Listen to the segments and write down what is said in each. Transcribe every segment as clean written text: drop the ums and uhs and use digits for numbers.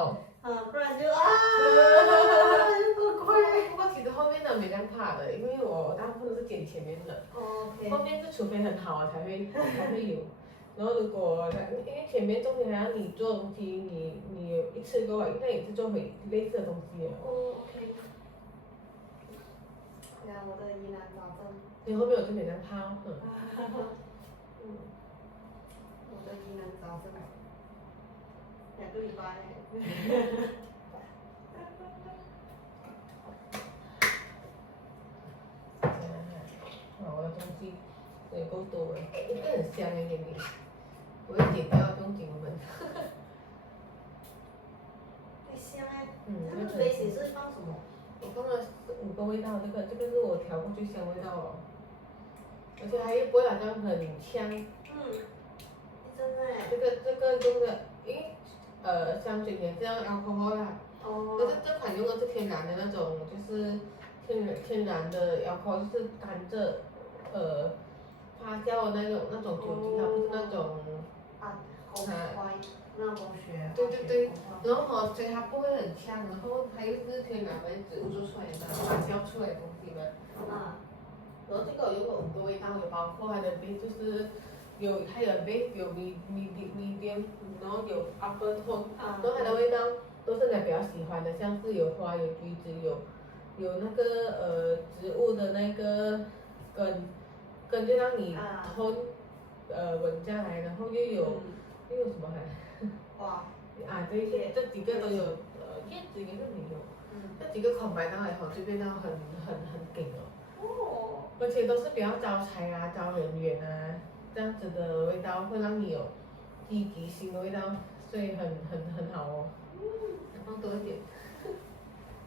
哦。不然就不过其实后面的没这样怕的，因为我大部分都是剪前面的。OK。后面是除非很好啊才会有。然后如果因为前面重点还要你做东西，你有一次过应该也是做回类似的东西了。OK。对啊，我的疑难杂症。你后面我就没这样怕哦。我的疑难杂症。2个礼拜。我的东西也够多了，应该很香一点点。我会剪掉，不用紧我们。会香哎。这个杯子是放什么？我放了5个味道，这个是我调过最香味道哦。而且它又不会好像很呛。真的哎。这个用的，因为香水也是要 alcohol 啦。可是这款用的是天然的那种，就是天然的 alcohol，就是甘蔗发酵的那种酒精，它不是那种红花那种血。对，然后所以它不会很呛，然后它又是天然的植物做出来的，发酵出来的东西嘛。然后这个我用过5个味道，有包括它的base，就是它有 base，有 medium，然后有 upper tone，然后它的味道都是你比较喜欢的，像是有花、有橘子、有那个植物的那个根就让你tone稳下来，然后又有什么花对，这几个都有，叶子应该是没有，这几个combine到来后就变到很紧哦。而且都是比较招财啊、招人缘啊这样子的味道，会让你有积极性的味道，所以很好哦。放多一点。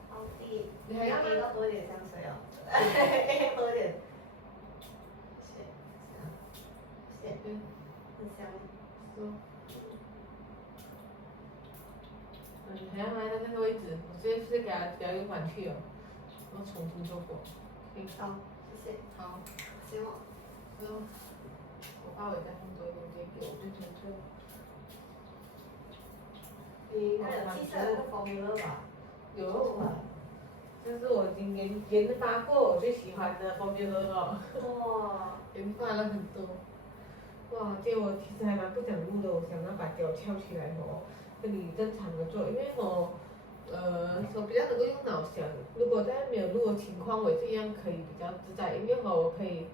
好的。你还要吗？要多一点香水哦。多一点。谢。很香。你还要吗？在那个位置，我这次给它邮款去哦，我重新做过。好，谢谢。好。希望。我把我再放多一点点给我最纯粹。你应该有记下那个formula吧？有。这是我今年研发过我最喜欢的formula哦。研发了很多。哇，这我其实还蛮不想录的，我想要把脚翘起来哦，跟你正常的做，因为我比较能够用脑想，如果在没有录的情况，我也是一样可以比较自在，因为我可以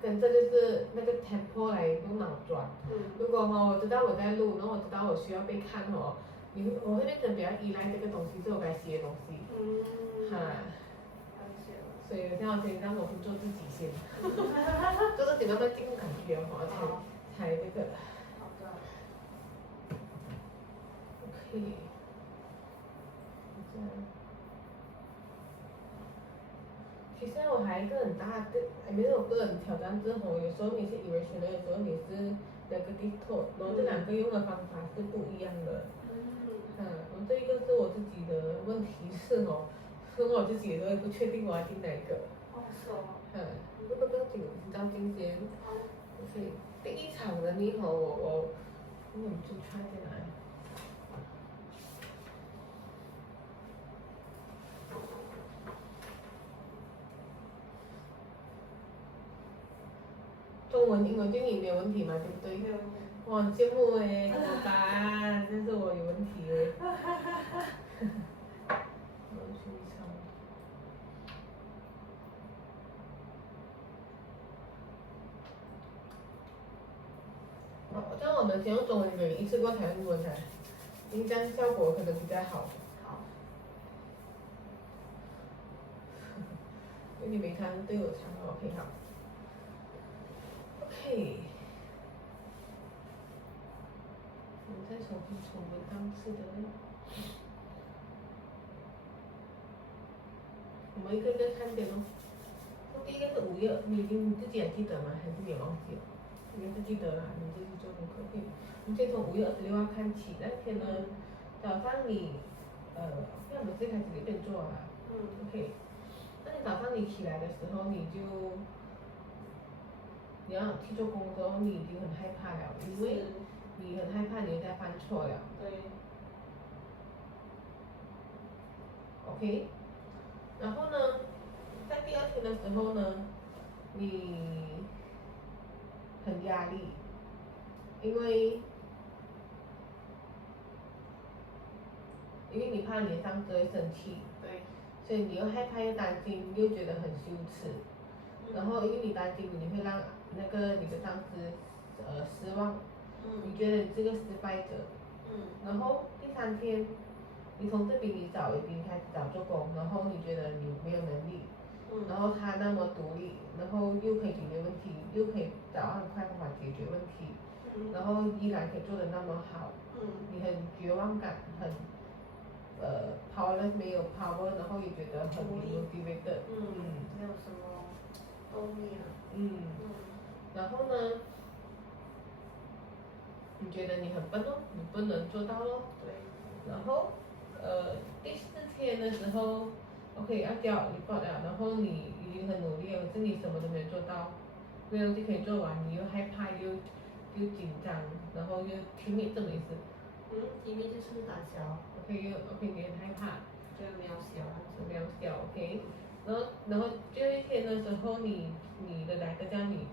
跟着就是那个 tempo 来用脑转。如果我知道我在录，然后我知道我需要被看我会变成比较依赖这个东西，是我该写的东西。所以这样先让我先做自己先，做自己慢慢进入感觉才这个。好的。OK。其实我还有一个很大的，没有个人挑战之后，有时候你是irrational，有时候你是negative thought，然后这2个用的方法是不一样的。然后这一个是我自己的问题是我自己也都不确定我要听哪一个。不过不用紧张今天。OK， 第一场的你我就穿进来。中文、英文、英语没有问题嘛？对不对？没有问题。哇，很羡慕哎，怎么办？真是我有问题哎。我去唱。这样我们先用中文给一次过才用英文才，因为这样效果可能比较好。好。因为你没看对我唱 OK 好。OK。我们再重温当次的。我们一个个看点哦。第一个是5月，你自己还记得吗？还是你忘记了？应该是记得啦，你自己做功课。我们先从5月26号看起，那天呢，早上你那我们最开始就边做啦。OK。那天早上你起来的时候，你要去做工作，你已经很害怕了，因为你很害怕你又在犯错了。对。OK， 然后呢，在第2天的时候呢，你很压力，因为你怕你的上司会生气，对，所以你又害怕又担心，又觉得很羞耻，然后因为你担心你会让你的上司失望，你觉得你是个失败者，然后第3天，你同事比你早已经开始找做工，然后你觉得你没有能力，然后他那么独立，然后又可以解决问题，又可以找到很快方法解决问题，然后依然可以做得那么好，你很绝望感，很powerless 没有 power， 然后也觉得很 motivated， 没有什么动力了，然后呢，你觉得你很笨哦，你不能做到咯，对，然后第4天的时候 ，OK 要交 report 了，然后你已经很努力了，可是你什么都没有做到，没有东西可以做完，你又害怕又紧张，然后又timid什么意思timid 就是胆小。OK 你很害怕。就渺小，渺小 OK， 然后最后1天的时候，你的哪个叫你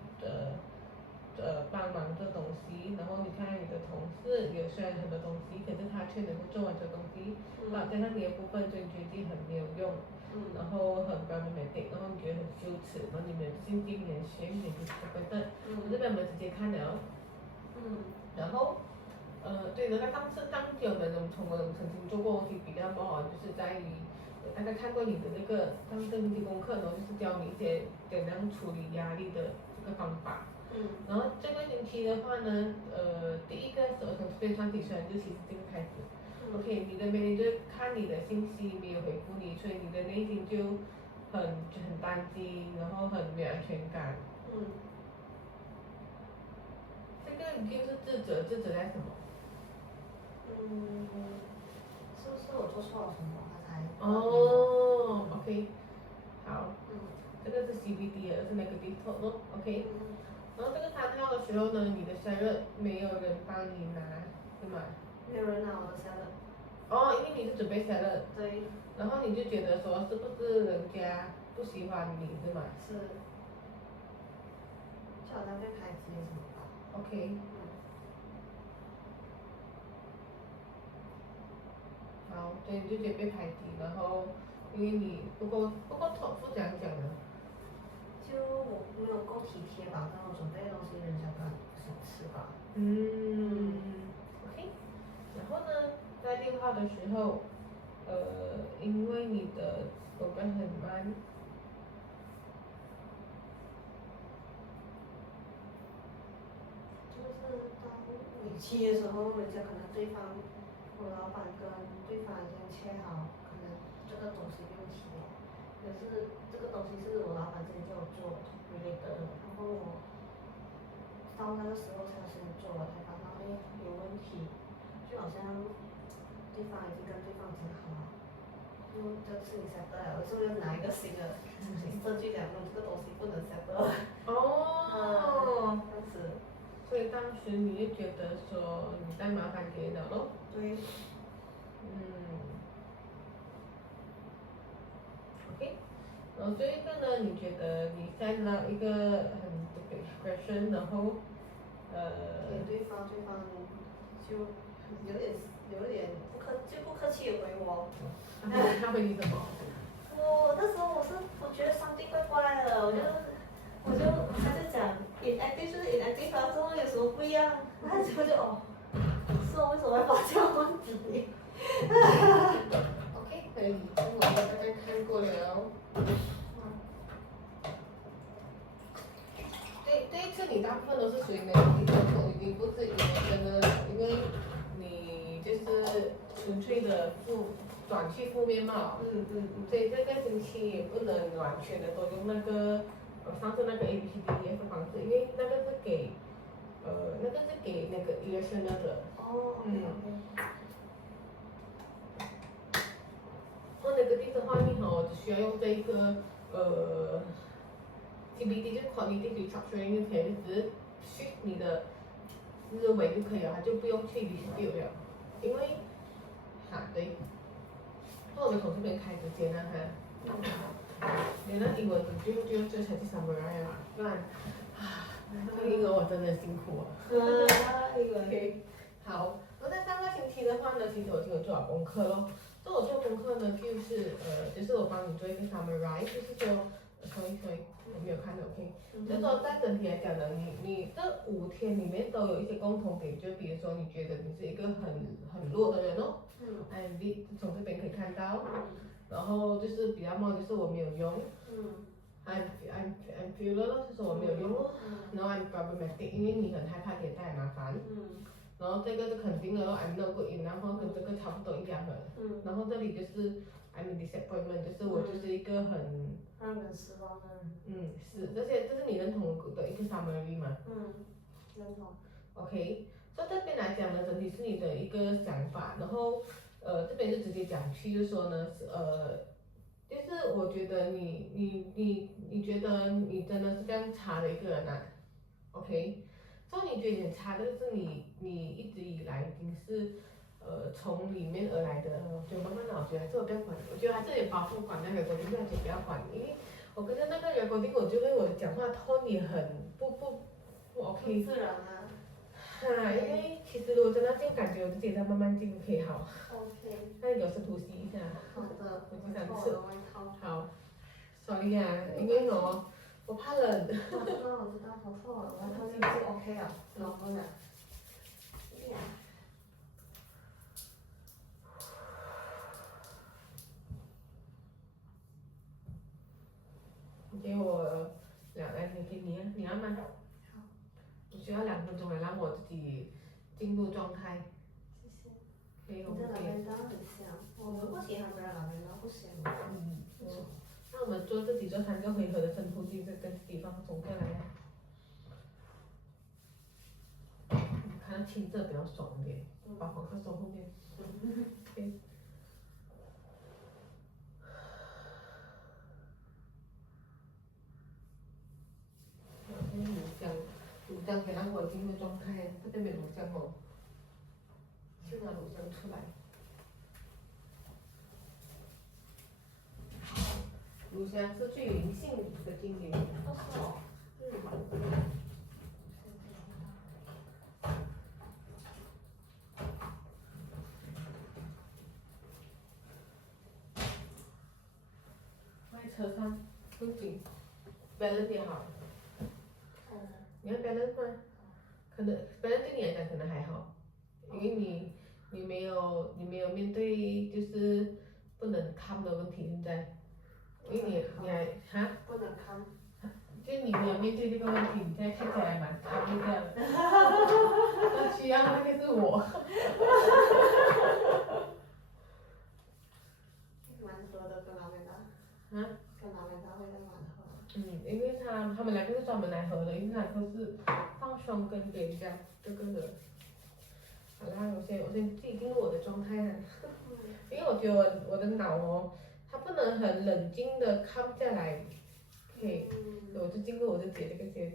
帮忙做东西，然后你看你的同事有虽然很多东西，可是他却能够做完这东西，加上你的部分，所以你觉得自己很没有用，然后很problematic，然后你觉得很羞耻，然后你没有自信心，你很闲，你不是笨蛋，可是被我们直接看了，然后。对的，那当时我们曾经做过东西比较不好，就是在于大概看过你的那个当时那些功课，然后就是教你一些怎样处理压力的这个方法。然后这个星期的话呢，第一个是儿童特别团体，虽然就其实这个开始，OK， 你的 manager 看你的信息没有回复你，所以你的内心就很担心，然后很没有安全感。这个就是自责在什么？是不是我做错了什么，他才OK， 好，这个是 CBD 的，是 negative thought 咯 ，OK，然后这个3号的时候呢，你的生日没有人帮你拿，对吗？没有人拿我的生日。因为你是准备生日。对。然后你就觉得说是不是人家不喜欢你，是吗？是。就好像被排挤什么吧。OK。好，对，你就觉得被排挤，然后因为你不够托付怎样讲呢？就我没有够体贴吧，跟我准备的东西人家不想吃吧。OK， 然后呢，在6号的时候，因为你的手感很慢。就是到尾期的时候，人家可能我老板跟对方已经切好，可能这个东西不用提了。可是这个东西是我老板之前叫我做related的，然后我到那个时候才先做，我才发现有问题，就好像对方已经跟对方讲好了，就这次你 settle 了，是不是拿一个新的证据讲这个东西不能 settle？当时。所以当时你就觉得说你在麻烦别人了咯。对。OK， 然后这一个呢，你觉得你陷到一个很 depression， 然后给对方就有点不客气的回我。他回你什么？那时候我觉得something怪怪的，他就讲 inactive 就是 inactive 啊，之后有什么不一样？他就是为什么会发这样问题？OK， 可以，我大概看过了。这一次你大部分都是属于negative，已经不是emotional了，因为你就是纯粹的转去负面嘛。所以这个星期也不能完全的都用上次那个 ABCDEF 的方式，因为那个是给那个 emotional 的。negative 的话，你只需要用这一个CBD 就是 cognitive restructuring 就可以，只是 shift 你的思维就可以了，它就不用去 dispute 了，因为对。那我们从这边开始接那哈，连那英文就才去 summarize 嘛，不然这个英文我真的辛苦哦。OK， 好，那在上个星期的话呢，其实我就有做好功课咯。这我做功课呢，就是我帮你做一个 summarize，就是说，sorry，我没有看到 OK，就是说在整体来讲呢，你这5天里面都有一些共同点，就比如说你觉得你是一个很弱的人哦，你从这边可以看到，然后就是比较就是我没有用。I'm fearless 咯，就是我没有用咯。然后 I'm problematic， 因为你很害怕给人带来麻烦。然后这个是肯定的咯 ，I'm not good enough， 跟这个差不多一样的。然后这里就是 I'm a disappointment， 就是我就是一个很让人失望的人。是这是你认同的一个 summary 吗？认同。OK， 所以这边来讲呢，整体是你的一个想法，然后这边就直接讲去，就是说呢，就是我觉得你觉得你真的是这样差的一个人啊 ，OK， 所以你觉得你很差，这个是你一直以来已经是从里面而来的，就慢慢的，我觉得还是我不要管，我觉得还是有点包袱管那个决定，不要管，因为我跟着那个人决定，我就会我讲话 tone 也很不 OK， 自然啊。因为其实我真的就感觉我自己在慢慢进步，可以好。OK。那你有深呼吸一下。好的。呼吸3次。好。sorry 啊，因为我怕冷。我知道，我错了，我套进去 OK 啊，老公的。你给我你要吗？好。我需要2分钟来让我自己进入状态。谢谢。可以，你的拉面刀很香，我不喜欢别人拉面刀不香。那我们自己做3个回合的深呼吸，跟自己放松下来呀。看到青色比较爽一点，把黄色收后面。OK。乳香可以让我进入状态，这边没乳香哦，去拿乳香出来。乳香是最灵性的精灵。是哦。放在车上，不紧 ，balance 也好。你要 balance 吗？可能 balance 对你来讲可能还好，因为你没有面对就是不能看的问题现在，因为你还不能看。就是你没有面对这个问题，你现在看起来蛮看这样的。那需要那个是我。蛮合的，跟拉面刀。跟拉面刀会蛮合。因为他们2个是专门来合的，因为他都是放双根给人家这个的。好啦，我先自己进入我的状态了。因为我觉得我的脑它不能很冷静的看下来。OK， 所以我就进入我自己的这个先。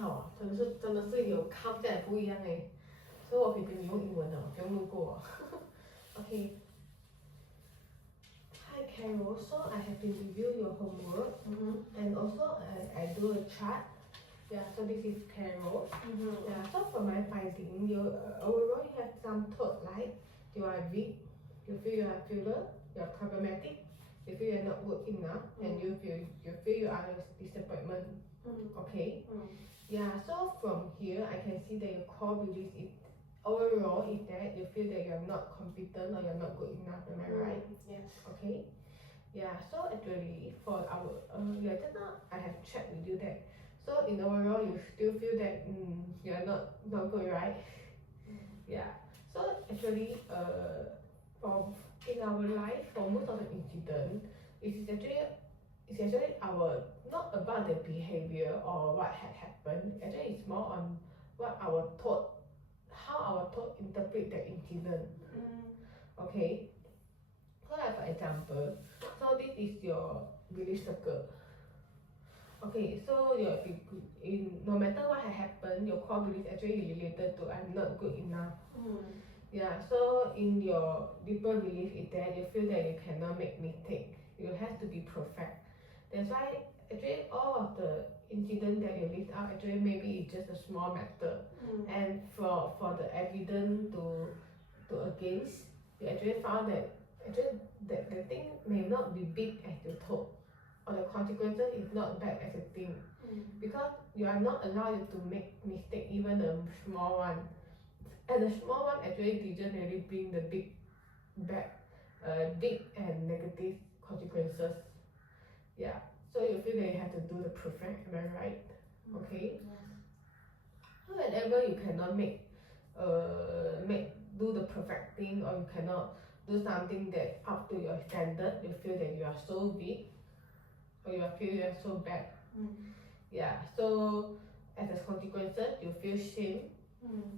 好啊，真的是有靠这样不一样诶，所以我可以跟你用英文的，不用录过。OK. Hi Carol, so I have been review your homework and also I do a chart. Yeah, so this is Carol. Yeah, so for my finding, you overall you have some thought like you are weak, you feel you are failure, you are problematic, you feel you are not good enough, and you feel you are a disappointment. Okay. Yeah, so from here I can see that your core belief is overall is that you feel that you are not competent or you're not good enough. Am I right? Yes. Okay. Yeah, so actually for our yeah, just now I have checked with you that so in overall you still feel that you're not good, right? Yeah. So actually for in our life for most of the incident it's actually our not about the behavior or what had happened. Actually it's more on what our thought how our thought interpret the incident. Okay. So like for example, so this is your belief circle. Okay, so your in no matter what has happened, your core belief actually related to I'm not good enough. Yeah, so in your deeper belief is that you feel that you cannot make mistake. You have to be perfect. That's why actually all of the incident that you list out actually maybe it's just a small matter. And for the evidence to against, you actually found that actually that the thing may not be big as you thought, or the consequences is not bad as you think, because you are not allowed to make mistake even a small one, and the small one actually didn't really bring the bad big and negative consequences. Yeah, so you feel that you have to do the perfect, am I right? Okay. So whenever you cannot do the perfect thing, or you cannot do something that up to your standard, you feel that you are so weak, or you feel you are so bad. Yeah, so as a consequences you feel shame,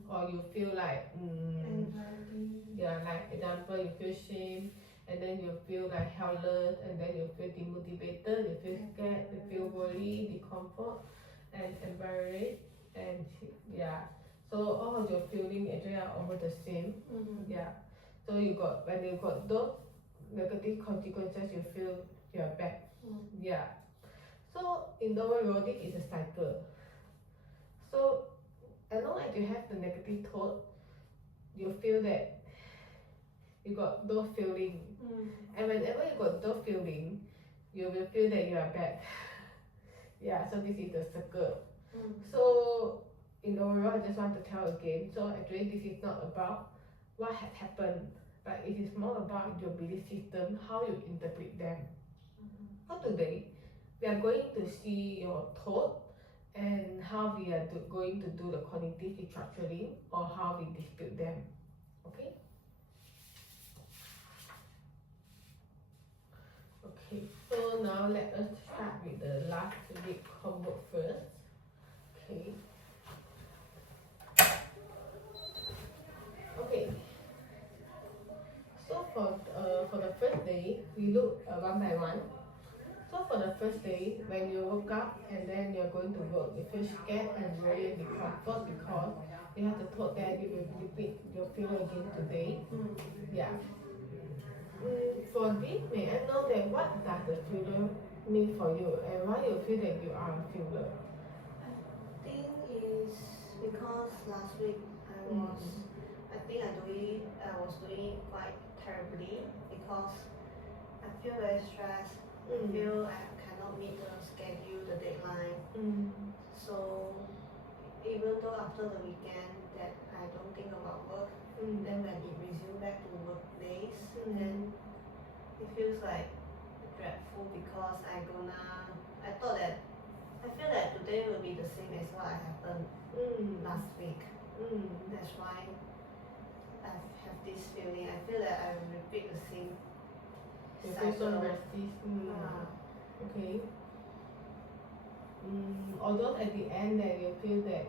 or you feel like Anxiety. yeah, like example you feel shame, and then you feel like helpless, and then you feel demotivated, you feel scared, you feel worried, discomfort, and embarrassed, and yeah, so all of your feelings actually are over the same. Yeah, so when you got those negative consequences, you feel you're bad. Yeah, so in the overall this is a cycle. So as long as you have the negative thought, you feel that you got those feelings, and whenever you got those feelings, you will feel that you are bad. Yeah, so this is the circle. So in overall I just want to tell again, so actually this is not about what had happened, but it is more about your belief system, how you interpret them. So today we are going to see your thought and how we are going to do the cognitive restructuring, or how we dispute them. Okay. Okay, so now let us start with the last week homework first. Okay. Okay. So for the first day, we look one by one. So for the first day, when you woke up and then you're going to work, you feel scared and worried and discomfort because you have the thought that you will repeat your failure again today. Yeah. For this, may I know that what does the failure mean for you, and why you feel that you are a failure? I think is because last week I was doing quite terribly because I feel very stressed. I feel I cannot meet the schedule, the deadline. So even though after the weekend that I don't think about work, then when it resume back to work days, then it feels like dreadful because I feel that today will be the same as what happened last week. That's why I have this feeling. I feel that I will repeat the same You cycle. feel so restless. Okay. Although at the end that you feel that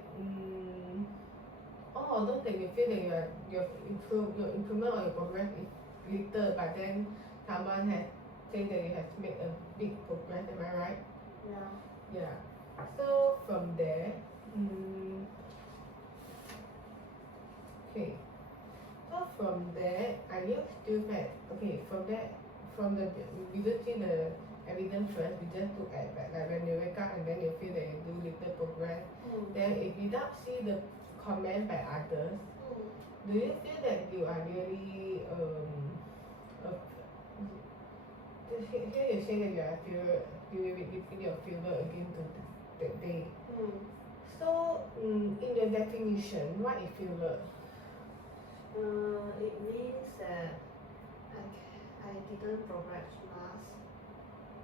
although that you feel that your improvement or your progress is little, but then someone has said that you have made a big progress, am I right? Yeah. Yeah. So from there, Okay. So from there, are you still fat? Okay, from the we don't see the evidence first. We just look at like when you wake up and then you feel that you do little progress. Then if you don't see the comment by others, do you feel that you are really here you say that you are you feel your fever again to that day. So in your definition, what is filler? It means that I didn't progress much,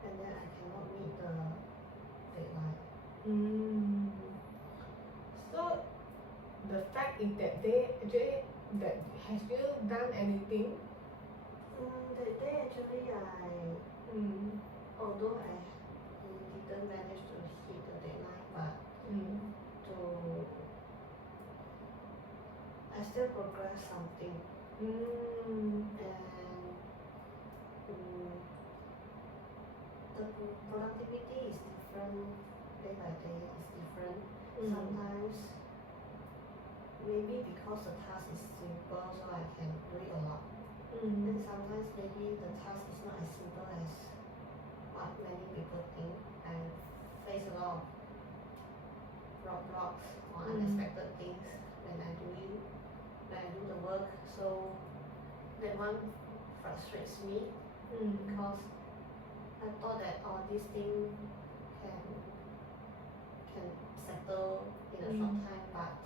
and then I cannot meet the deadline. So the fact is that day actually that has you done anything? That day actually although I didn't manage to hit the deadline, but I still progress something. And the productivity is different day by day. It's different. Sometimes maybe because the task is simple, so I can do it a lot. And sometimes maybe the task is not as simple as what many people think. I face a lot of roadblocks or unexpected things when I do the work. So that one frustrates me because I thought that all these things can settle in a short time, but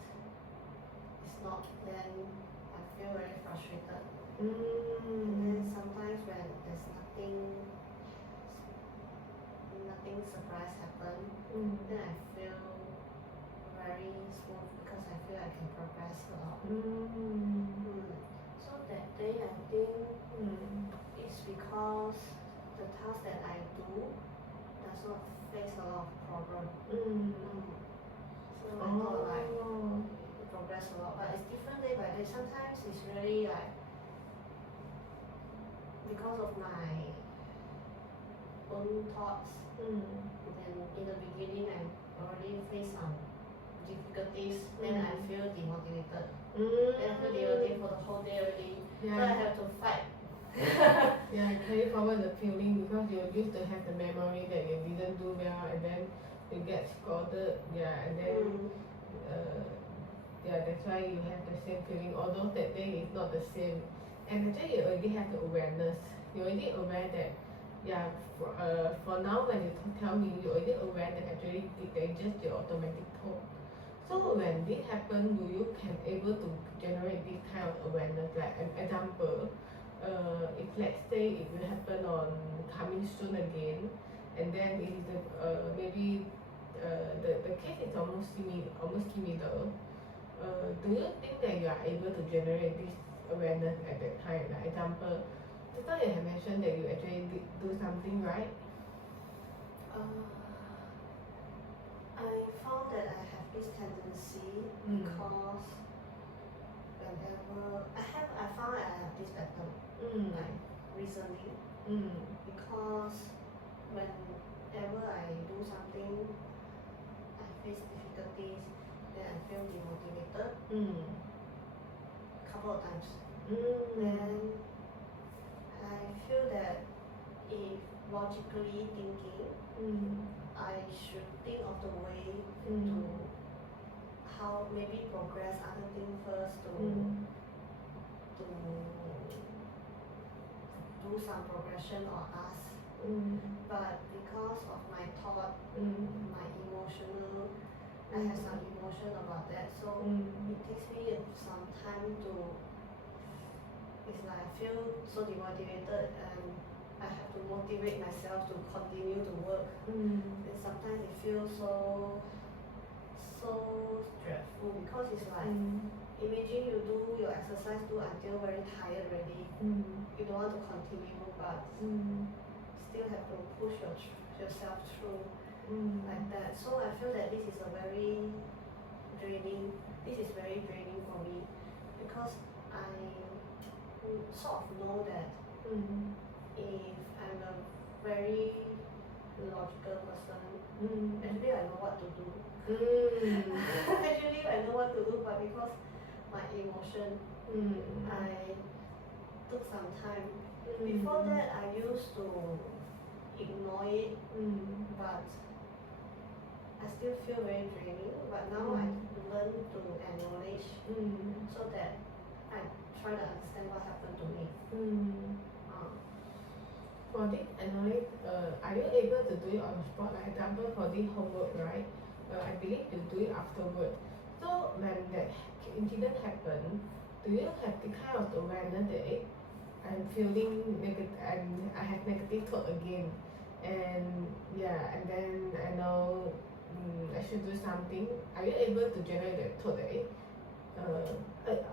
it's not. Then I feel very frustrated. And then sometimes when there's nothing surprise happen, then I feel very smooth because I feel I can progress a lot. So that day I think it's because the task that I do does not face a lot of problem. So I thought like progress a lot, but it's different day by day. Sometimes it's really like because of my own thoughts. And in the beginning I already face some difficulties, then I feel demotivated. Then I feel demotivated for the whole day already. So I have to fight. I carry forward the feeling because you used to have the memory that you didn't do well and then you get scolded, and then that's why you have the same feeling, although that day is not the same. And actually you already have the awareness. You're already aware that for now when you tell me, you're already aware that actually they just your automatic thought. So when this happen, do you can able to generate this kind of awareness? Like an example, if let's say it will happen on coming soon again, and then it is maybe the case is almost similar. Do you think that you are able to generate this awareness at that time? Like example, just now you have mentioned that you actually did do something right. I found that I have this tendency because whenever I found I have this pattern like recently because whenever I do something I face difficulties, then I feel demotivated couple of times. Then I feel that if logically thinking, I should think of the way to how maybe progress other things first to do some progression or ask. But because of my thought, my emotional, I have some emotion about that, so it takes me some time to, it's like I feel so demotivated and I have to motivate myself to continue to work. And sometimes it feels so stressful because it's like imagine you do your exercise until very tired already. You don't want to continue, but still have to push yourself through like that. So I feel that this is very draining for me because I sort of know that if I'm a very logical person. Mm. Actually, I know what to do. Actually, I know what to do, but because my emotion, I took some time. Before that, I used to ignore it, but I still feel very draining. But now I learn to acknowledge, so that I try to understand what happened to me. For this acknowledge, are you able to do it on the spot? Like example, for this homework, right? I believe you do it afterward. So when that incident happened, do you have the kind of awareness that I'm feeling negative and I have negative thought again, and yeah, and then I know I should do something. Are you able to generate that thought that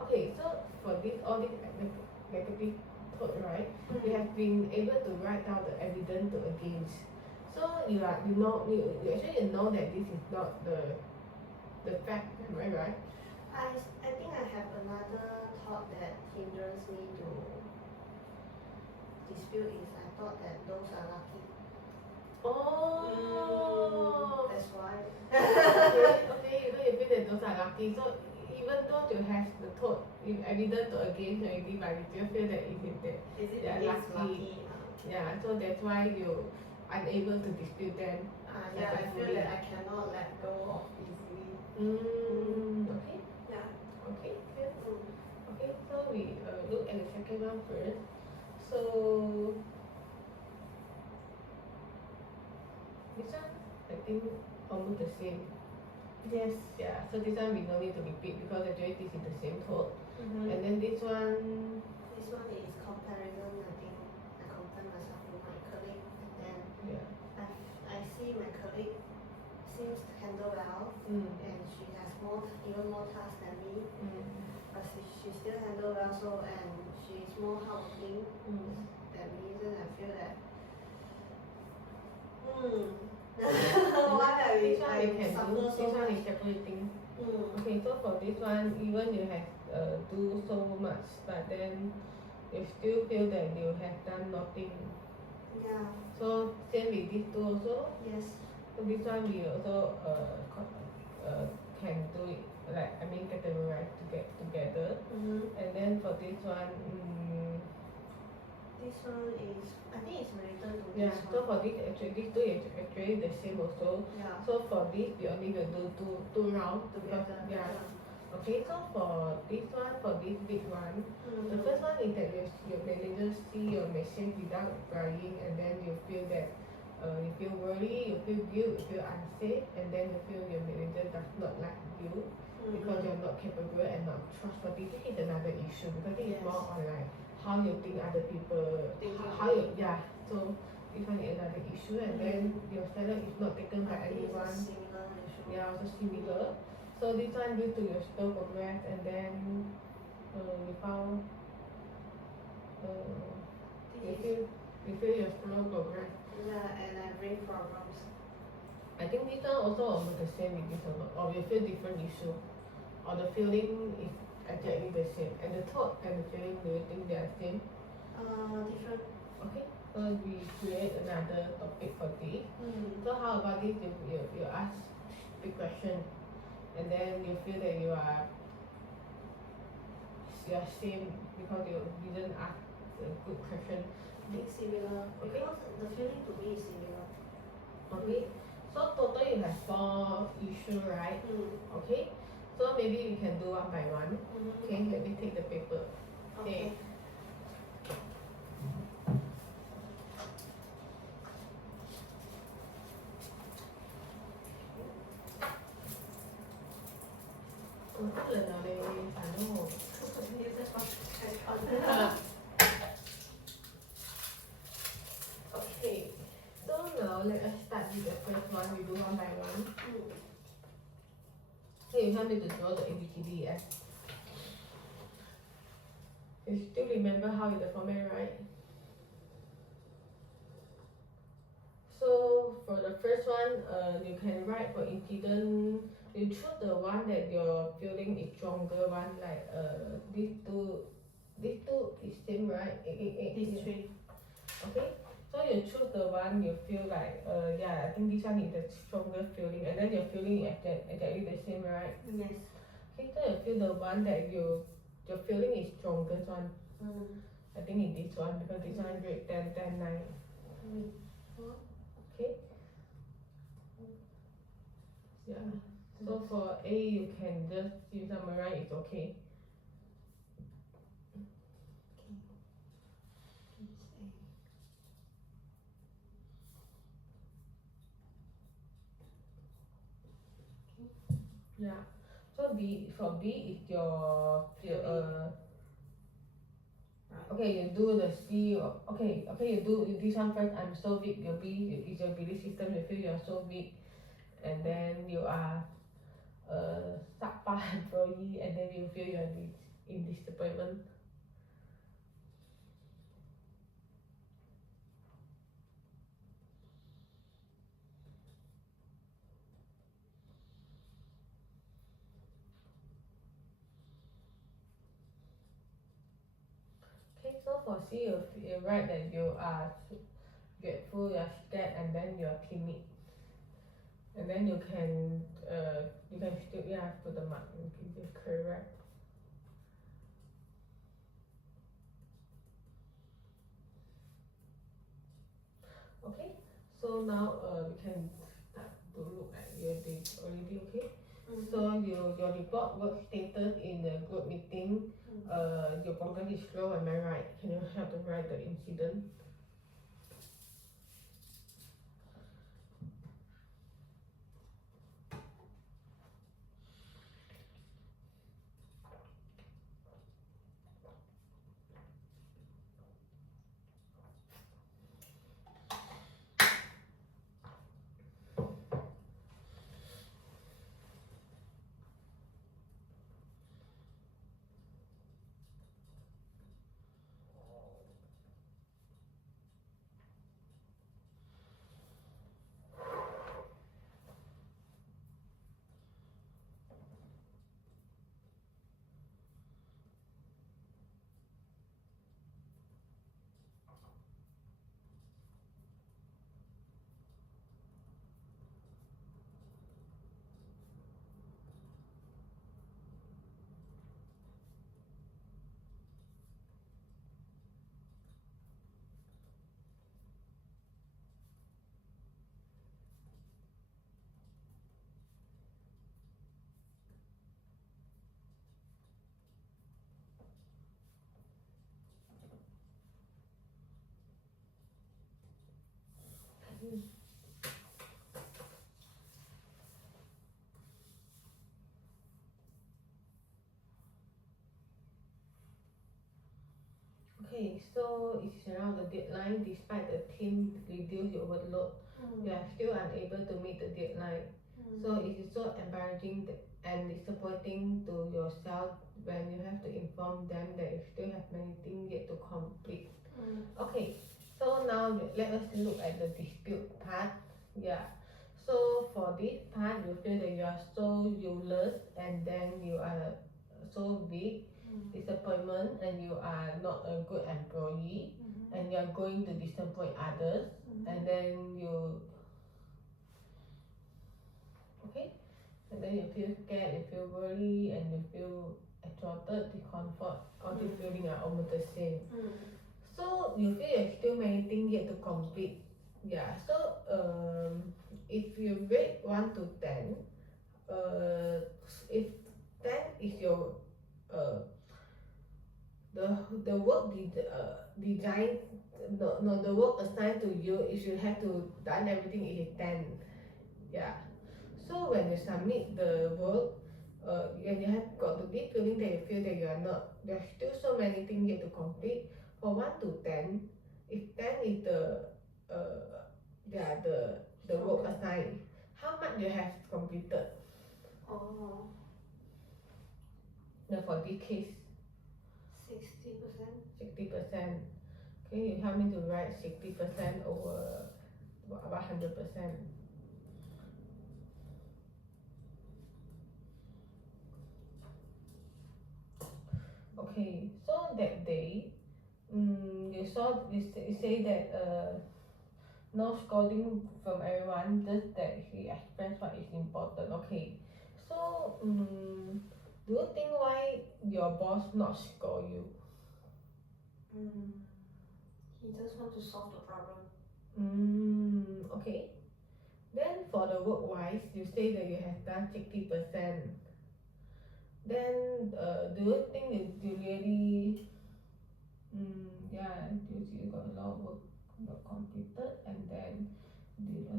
okay, so for this all this negative thought, right? You have been able to write down the evidence to against. So you actually know that this is not the fact, am I right? I think I have another thought that hinders me to dispute is I thought that those are lucky. Oh. That's why. Okay, you feel that those are lucky. So even though you have the thought evidence to against already, but you still feel that they are lucky. Yeah, so that's why you unable to dispute them. Yeah, I feel that I cannot let go of easily. Okay. Yeah. Okay, good. Okay, so we look at the second one first. So this one, I think almost the same. Yes. Yeah, so this one we don't need to repeat because actually this is the same thought. And then this one. This one is comparison. I think I compare myself with my colleague, and then I see my colleague seems to handle well, and she has even more tasks than me. But she still handle well, so and she's more hardworking than me. Then I feel that why this one we can suffer do. so This one much? is separating. Okay, so for this one, even you have do so much, but then you still feel that you have done nothing. Yeah. So same with these two also. Yes. So this one we also can do it, like I mean categorize to get together. And then for this one, this one is, I think it's related to yeah. this one. So for this these two is actually the same also. Yeah. So for this we only will do two rounds because together. Okay, so for this one, for this big one, the first one is that your manager see your message without replying, and then you feel that you feel worried, you feel guilt, you feel unsafe, and then you feel your manager does not like you because you're not capable and not trustworthy. This is another issue because this is more on like how you think other people, how you so this one is another issue, and then your salary is not taken by anyone. Similar issue. Yeah, also similar. So this one due to your slow progress, and then we found you feel your slow progress. Yeah, and I bring problems. I think this one also almost the same with this one, or you feel different issue, or the feeling is exactly the same, and the thought and the feeling, do you think they are same? Different. Okay, so we create another topic for this. So how about this? You ask the question, and then you feel that you are same because you didn't ask a good question. It's similar. Okay. Because the feeling to me is similar. Okay. So total you have 4 issues, right? Okay. So maybe we can do one by one. Okay. Let me take the paper. Okay. Okay, so now let us start with the first one. We do one by one. Okay, you help me to draw the ABCD, yes? You still remember how is the format, right? So for the first one, you can write for incident. You choose the one that your feeling is stronger one, like these two is same, right? 8, 8, 8. These three. Okay. So So you choose the one you feel like, yeah, I think this one is the strongest feeling, and then your feeling is exactly the same, right? Yes. Okay, so you feel the one that your feeling is strongest one. I think it's this one because this one rate 10, 10, 9. Okay. Yeah. So for A, you can just use summarize, it's okay. Yeah. So B, for B is your okay, you do the C. Okay, you do this one first. I'm so weak. Your B is your belief system. You feel you're so weak, and then you are a subpar employee, and then you feel you're in disappointment. Okay, so for C, you write that you are grateful, you're scared, and then you're timid. And then you can still, yeah, put the mark, you can just correct. Okay, so now we can start to look at your date already, okay? So your report work status in the group meeting, your progress is slow, am I right? Can you help to write the incident? Okay, so it's around the deadline. Despite the team reduce your workload, you are still unable to meet the deadline. So it is so embarrassing and disappointing to yourself when you have to inform them that you still have many things yet to complete. Okay, so now let us look at the dispute part. Yeah. So for this part, you feel that you are so useless, and then you are so weak, disappointment, and you are not a good employee, and you are going to disappoint others, and then you okay, and then you feel scared, you feel worried, and you feel exhausted, discomfort. All these feelings are almost the same. So you feel you have still many things yet to complete. Yeah. So if you rate 1 to 10, if 10 is your the work design, no, the work assigned to you, if you have to done everything, it is 10. Yeah. So when you submit the work, and you have got the deep feeling that you feel that you are not, there's still so many things yet to complete. For 1 to 10, if 10 is the work assigned, how much you have completed? No, for this case. 60%. 60%. Okay, you help me to write 60% over 100%. Okay, so that day, you say that no scolding from everyone, just that he expressed what is important. Okay, so do you think why your boss not scold you? He just want to solve the problem. Okay. Then for the work wise, you say that you have done 60%. Then do you think you really yeah, you got a lot of work not completed, and then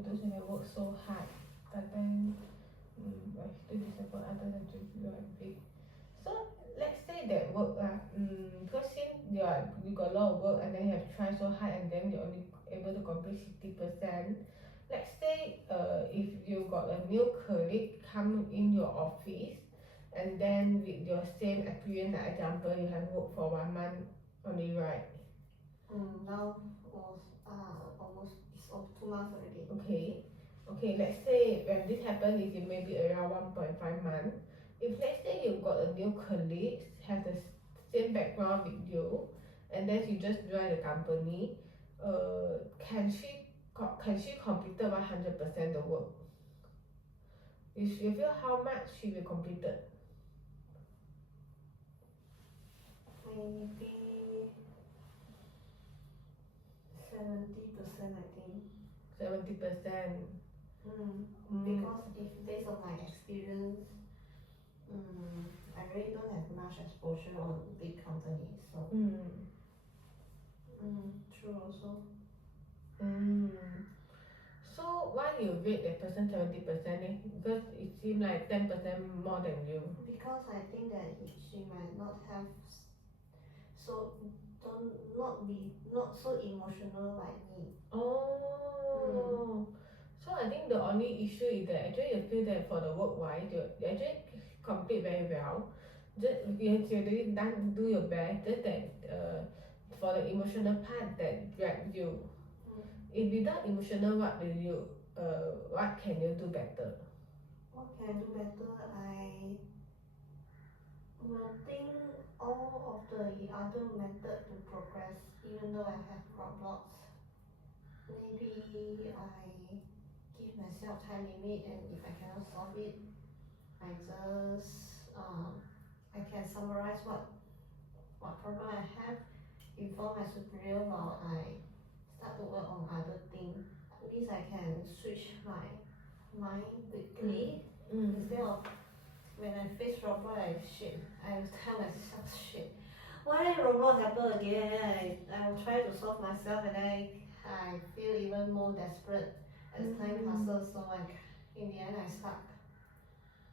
those who have worked so hard, but then I still disappoint others and to feel like big. So let's say that work because since you got a lot of work and then you have tried so hard and then you're only able to complete 60%. Let's say if you got a new colleague come in your office and then with your same experience, like example, you have worked for 1 month only, right? Now was almost it's 2 months already. Okay, let's say when this happens is it maybe around 1.5 months. If let's say you got a new colleague have the same background with you and then you just join the company, can she completed 100% the work? If you feel how much she will completed? Maybe 70%, I think. 70%. Because if based on my experience, I really don't have much exposure on big companies, so true also. So why you rate that person 70%? Because it seems like 10% more than you. Because I think that she might not have so not so emotional like me. So I think the only issue is that actually you feel that for the work wise you actually complete very well. Just you really done do your best. Just that for the emotional part that drag you. If without emotional, what can you do better? What can I do better? I will think all of the other method to progress, even though I have roadblocks. Maybe I give myself time limit, and if I cannot solve it, I just I can summarize what problem I have, inform my superior while I start to work on other things. At least I can switch my mind quickly instead of when I face roadblock I will tell myself shit. Why roadblock happen again? I will try to solve myself and then I feel even more desperate as time passes, so in the end I stuck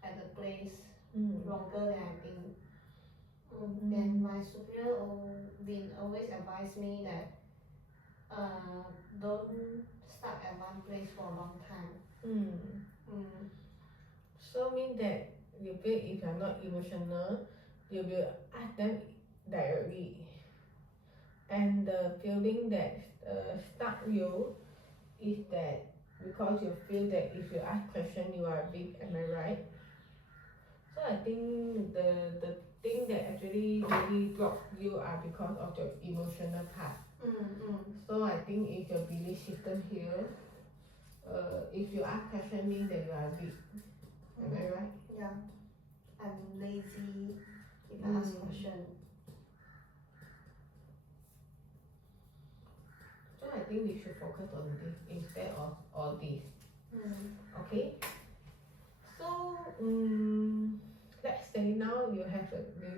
at the place longer than I think. And my superior been always advise me that don't stuck at one place for a long time. So mean that you feel if you're not emotional, you will ask them directly. And the feeling that stuck you is that because you feel that if you ask question you are weak, am I right? So I think the thing that actually really block you are because of your emotional part. So I think if your belief system here, if you ask question mean that you are weak, am I right? Yeah, I'm lazy if I ask question. So I think we should focus on this instead of all this. Okay. So let's say now you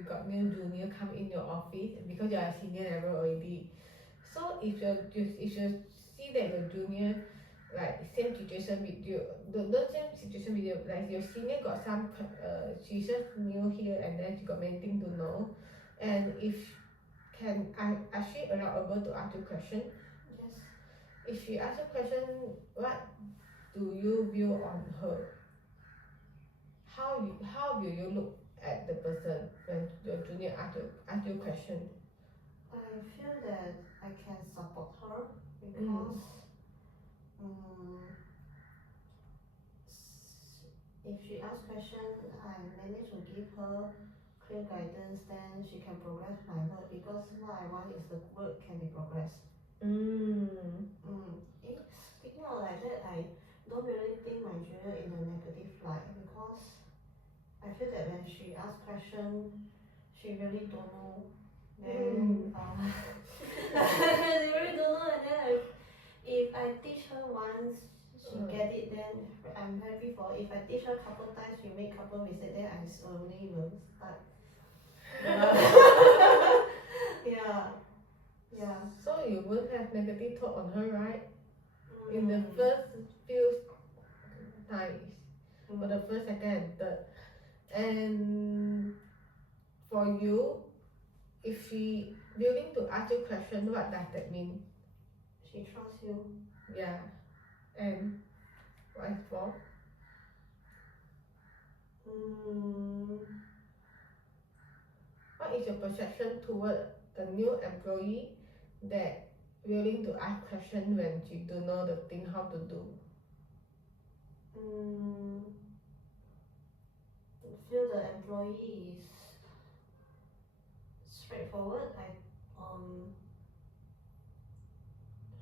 got new junior come in your office because you are senior level already. So if you see that your junior like same situation with you, the same situation with you, like your senior got some she's just new here and then she got many things to know, and if are she allowable to ask you question? Yes. If she ask you question, what do you view on her? How will you look at the person when your junior ask you question? I feel that I can support her because if she asks question, I manage to give her clear guidance, then she can progress my work because what I want is the work can be progressed. thought like that, I don't really think my junior in a negative light because I feel that when she asks question, she really don't know. Then they really don't know, and then if I teach her once, she get it, then I'm happy for it. If I teach her a couple times, she make couple mistakes, then I slowly will start. Yeah. So you won't have negative thought on her, right? In the first few times, for the first, second, and third. And for you, if she willing to ask you question, what does that mean? She trusts you. Yeah. And what is for? What is your perception toward a new employee that willing to ask question when she don't know the thing how to do? I feel the employee is straightforward.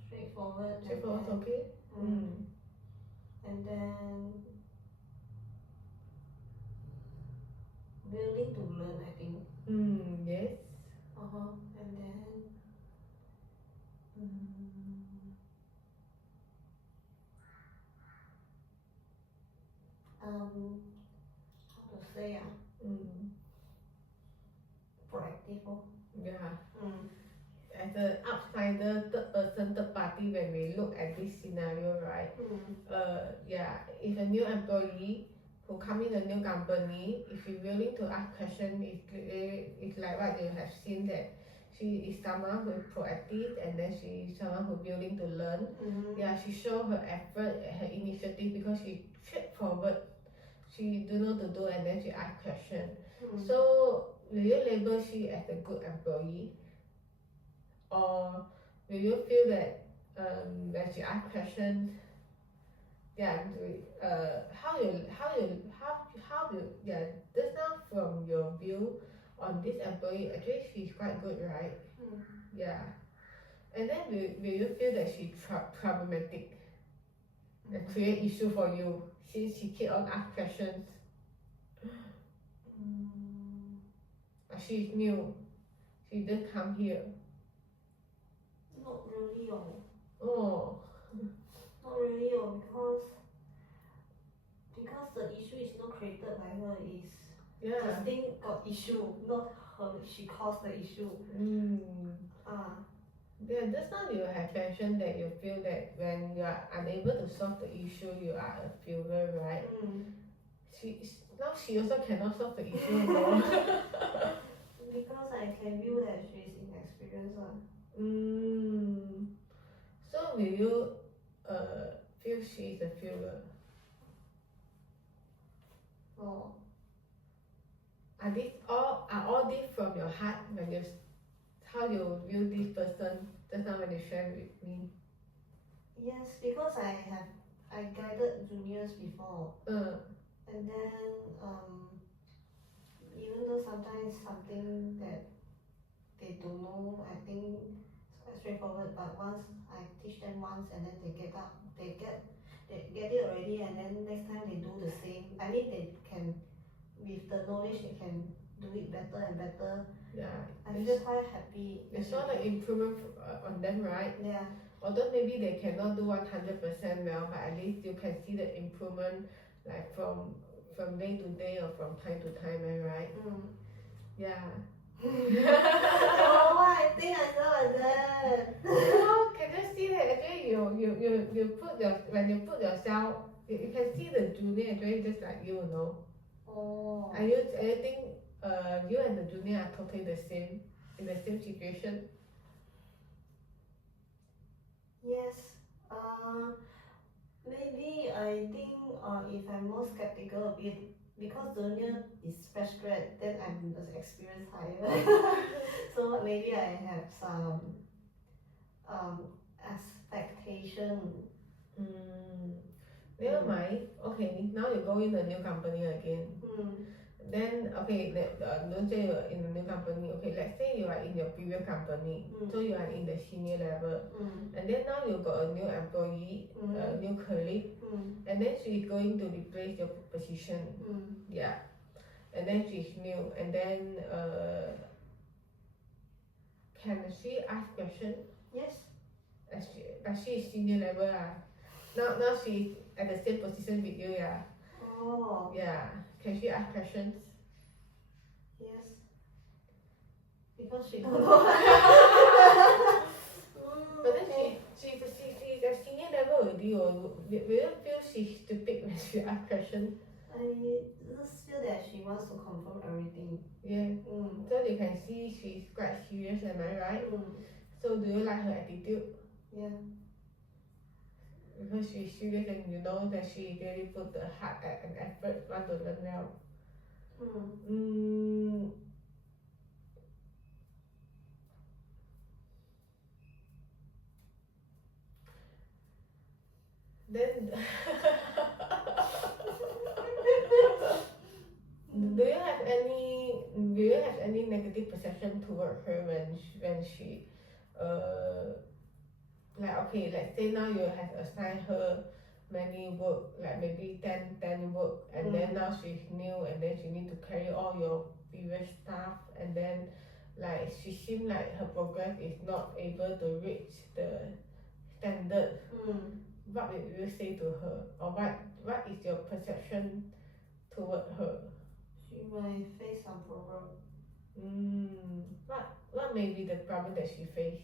Straightforward. Straightforward, okay. And then willing to learn, I think. Yes. And then how to say proactive. Yeah. As an outsider, third person, third party, when we look at this scenario, right? Yeah, if a new employee who come in a new company, if you're willing to ask question, it's like what you have seen, that she is someone who is proactive, and then she is someone who willing to learn. Yeah, she show her effort, her initiative, because she straightforward. She do know to do, and then she ask question. So will you label she as a good employee? Or will you feel that when she asks questions, yeah, how you yeah, just now from your view on this employee, actually she's quite good, right? Yeah. And then will you feel that she's problematic and create issue for you since she keep on ask questions? She's new, she just come here. Not really. Oh. Not really, because the issue is not created by her, is the thing got issue, not her, she caused the issue. Yeah, just now you have mentioned that you feel that when you are unable to solve the issue, you are a failure, right? Now she also cannot solve the issue anymore. Because I can view that she's inexperienced. So will you feel she is a failure? Are all these from your heart when you how you view this person just now when you share with me? Yes, because I guided juniors before. And then even though sometimes something that they don't know, I think it's quite straightforward, but once I teach them once, and then they get it already, and then next time they do the same. I mean, they can, with the knowledge, they can do it better and better. Yeah, I feel quite happy. You saw the improvement on them, right? Yeah. Although maybe they cannot do 100% well, but at least you can see the improvement, like from day to day or from time to time, right? Yeah. Oh, I think I saw like that. Oh, can you see that actually you put when you put yourself, you can see the junior actually just like you know. And you think you and the junior are totally the same, in the same situation? Yes. Maybe I think if I'm more skeptical a bit, because junior is fresh grad, then I'm the experience higher. So maybe I have some expectation. Never mind. Okay, now you go in a new company again. Then okay, don't say you're in a new company. Okay, let's say you are in your previous company, so you are in the senior level, and then now you got a new employee, a new colleague, and then she's going to replace your position. Yeah, and then she's new, and then can she ask question? Yes. But she is senior level Now she's at the same position with you Oh. Yeah. Can she ask questions? Yes. Because she don't know. But then she's at senior level already, or will you feel she's stupid when she ask questions? I just feel that she wants to confirm everything. Yeah. So you can see she's quite serious, am I right? So do you like her attitude? Yeah. Because she's serious and you know that she really put the heart and effort want to learn well. Then do you have any negative perception toward her when she like okay, let's say now you have assigned her many work, like maybe 10 work, and then now she's new and then she need to carry all your previous stuff, and then like she seems like her progress is not able to reach the standard. What will you say to her, or what is your perception toward her? She might face some problem. What may be the problem that she face?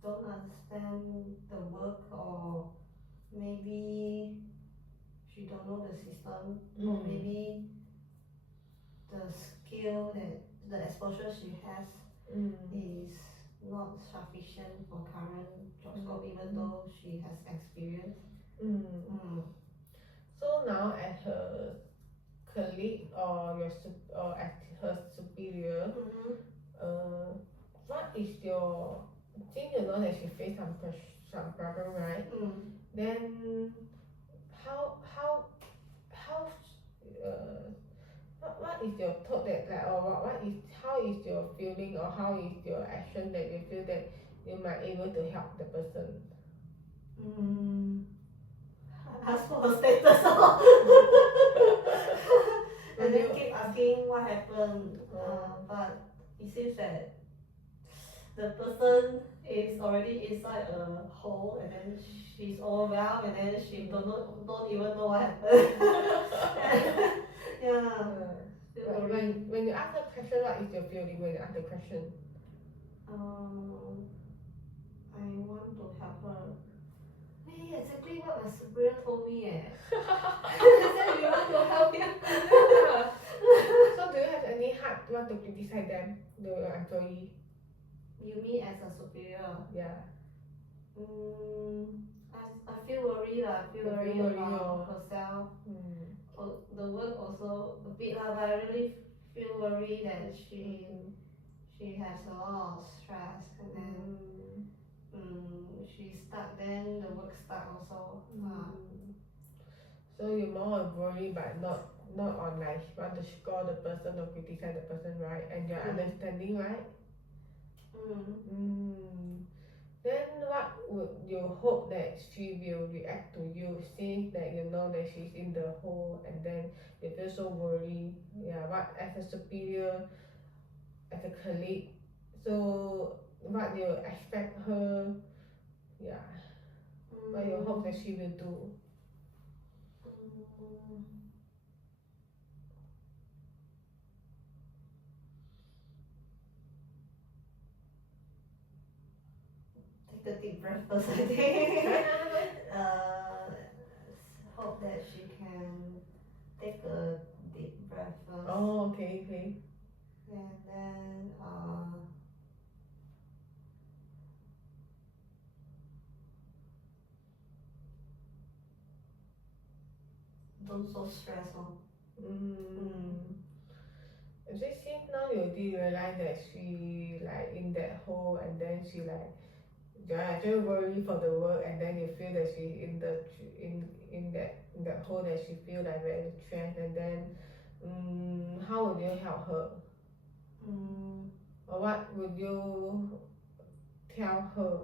Don't understand the work, or maybe she don't know the system, or maybe the skill that the exposure she has is not sufficient for current job scope, even though she has experience. So now as her colleague or as her superior, what is your, since you know that she face some problem, right? Then how what is your thought that like, or what is, how is your feeling, or how is your action that you feel that you might able to help the person? Ask for her status and then keep asking what happened. But it seems that the person is already inside a hole, and then she's overwhelmed, and then she don't even know what happened. Yeah. When you ask the question, what is your feeling when you ask the question? I want to help her. Hey, exactly what my superior told me. They said we want to help you. So do you have any heart want to criticize them, the employee? You mean as a superior? Yeah. I feel worried about herself. The work also a bit but I really feel worried that she has a lot of stress, and then she's stuck, then the work stuck also. So you're more worried, but not on like want to score the person or criticize the person, right? And you're understanding, right? Then what would you hope that she will react to you, since that you know that she's in the hole, and then you feel so worried? Yeah, what as a superior, as a colleague, so what do you expect her? Yeah, what you hope that she will do? Take a deep breath first, I think. Hope that she can take a deep breath first. Oh, okay. And then don't so stressful. Just since now you did realize that she like in that hole, and then she like you're actually worried for the work, and then you feel that she's in that hole that she feel like very stressed, and then how would you help her? Or what would you tell her?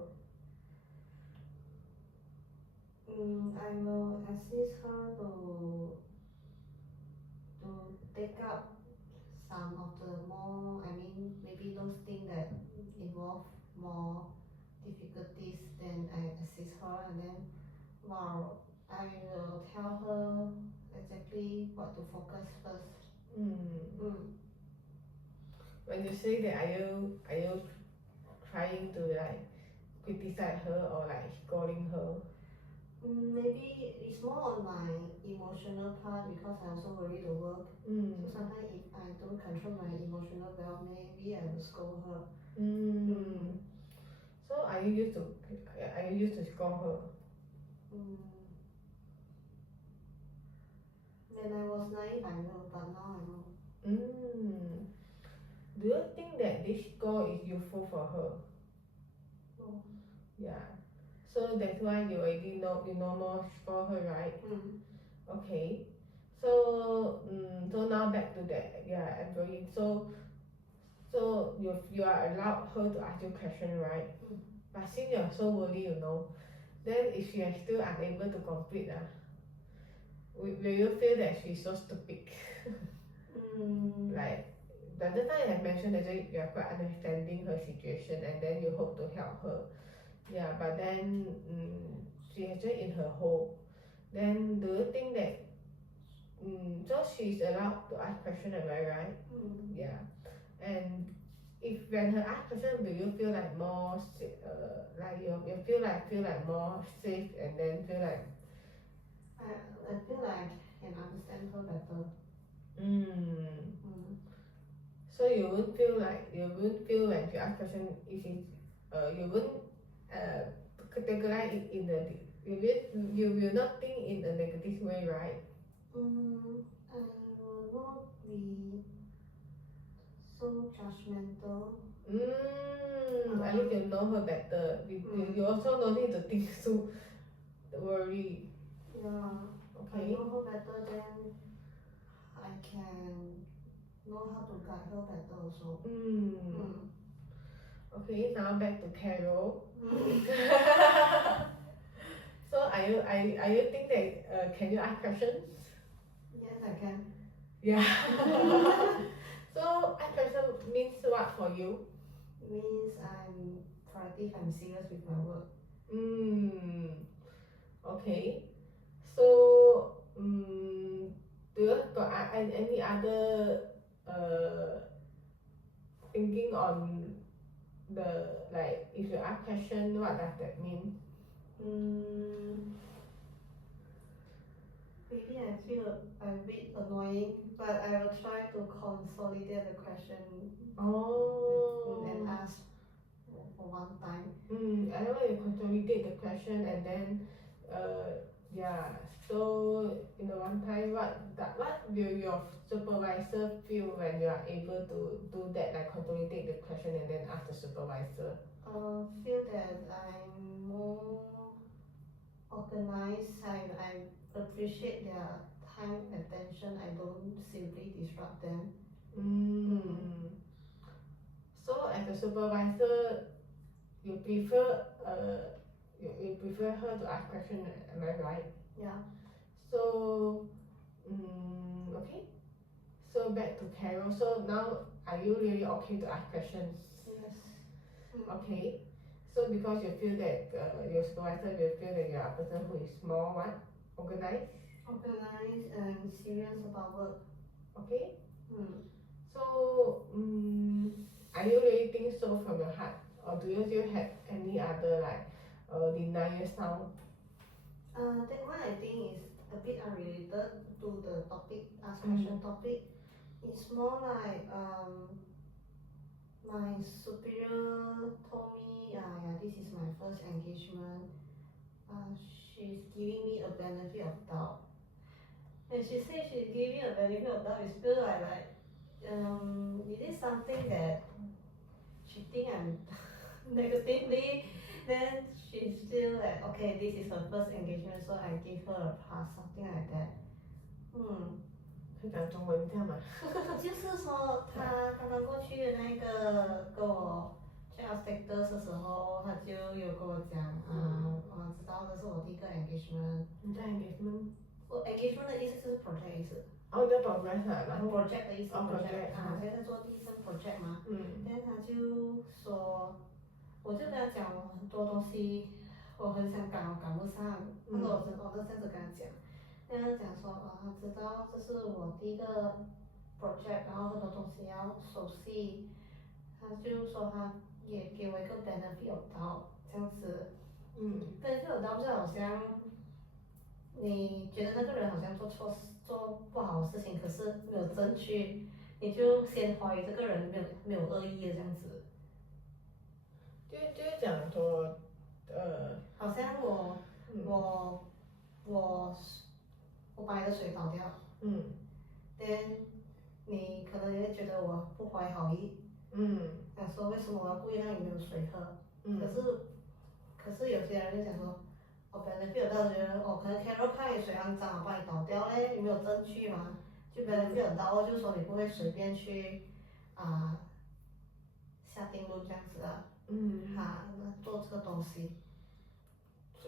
I will assist her to take up some of the more, I mean, maybe those things that involve more difficulties, then I assist her, and then while I will tell her exactly what to focus first. When you say that, are you trying to like criticize her or like scolding her? Maybe it's more on my emotional part because I also worry the work. So sometimes if I don't control my emotional well, maybe I will scold her. So are you used to scold her? When I was naive, I will, but now I won't. Do you think that this score is useful for her? No. Yeah. So that's why you already know more for her, right? Okay. So so now back to that employee. So you are allowed her to ask you question, right? But since you're so worried, then if she is still unable to complete, will you feel that she's so stupid? Like the other time I have mentioned that you are quite understanding her situation, and then you hope to help her. Yeah, but then she actually in her hole. Then do you think that so she's allowed to ask question, am I right? Yeah. And if when her ask question, do you feel like more like you feel like more safe, and then feel like I feel like I can understand her better. So you won't feel when she ask question, you won't categorize it in the you will not think in a negative way, right? I will not be so judgmental. At least you know her better. You also don't need to think so worry. Yeah. Okay. I know her better, then I can know how to guide her better also. Okay, now back to Carol. So are you think that can you ask questions? Yes, I can. Yeah. So ask question means what for you? Means I'm proactive, I'm serious with my work. Okay. So do you got any other thinking on the like if you ask question, what does that mean? Maybe I feel a bit annoying, but I will try to consolidate the question and ask for one time. I know you consolidate the question, and then so in the one time, what will your supervisor feel when you are able to do that, like consolidate the question and then ask the supervisor? Feel that I'm more organized. I appreciate their time and attention. I don't simply disrupt them. So as a supervisor, you prefer you prefer her to ask question, am I right? Yeah. So okay. So back to Carol. So now are you really okay to ask questions? Yes. Okay. So because you feel that your supervisor will feel that you are a person who is more what? Organized? Organized and serious about work. Okay. So are you really think so from your heart, or do you still have any other like denial sound? That one I think is a bit unrelated to the topic, ask question topic. It's more like my superior told me, yeah, this is my first engagement. She's giving me a benefit of doubt. And she said she's giving me a benefit of doubt, it's feel like is it something that she think I'm negatively then she still like okay, this is her first engagement, so I give her a pass, something like that. 可以讲中文这样吗？就是说他刚刚过去的那个跟我 check out status 的时候，他就有跟我讲我知道这是我第一个 engagement。你在 engagement？我 engagement 的意思就是 project 的意思。哦，你在 progress 啊，然后 project 的意思 project 现在做第一份 project 嘛。但他就说，我就跟他讲我很多东西我很想赶，我赶不上。那时候我这样子跟他讲。跟他讲说他知道这是我第一个 project， 然后很多东西要熟悉。他就说他也给我一个 benefit of doubt 这样子。benefit of doubt 就好像你觉得那个人好像做不好的事情，可是没有证据，你就先怀疑这个人没有恶意的这样子。就是讲说，好像我把你的水倒掉。then 你可能也会觉得我不怀好意。想说为什么我要故意让你没有水喝？可是有些人就想说，benefit 到觉得可能 Carol 看你水很脏，我帮你倒掉嘞，你没有证据嘛？就 benefit 到就是说你不会随便去下定论这样子啊。做这个东西。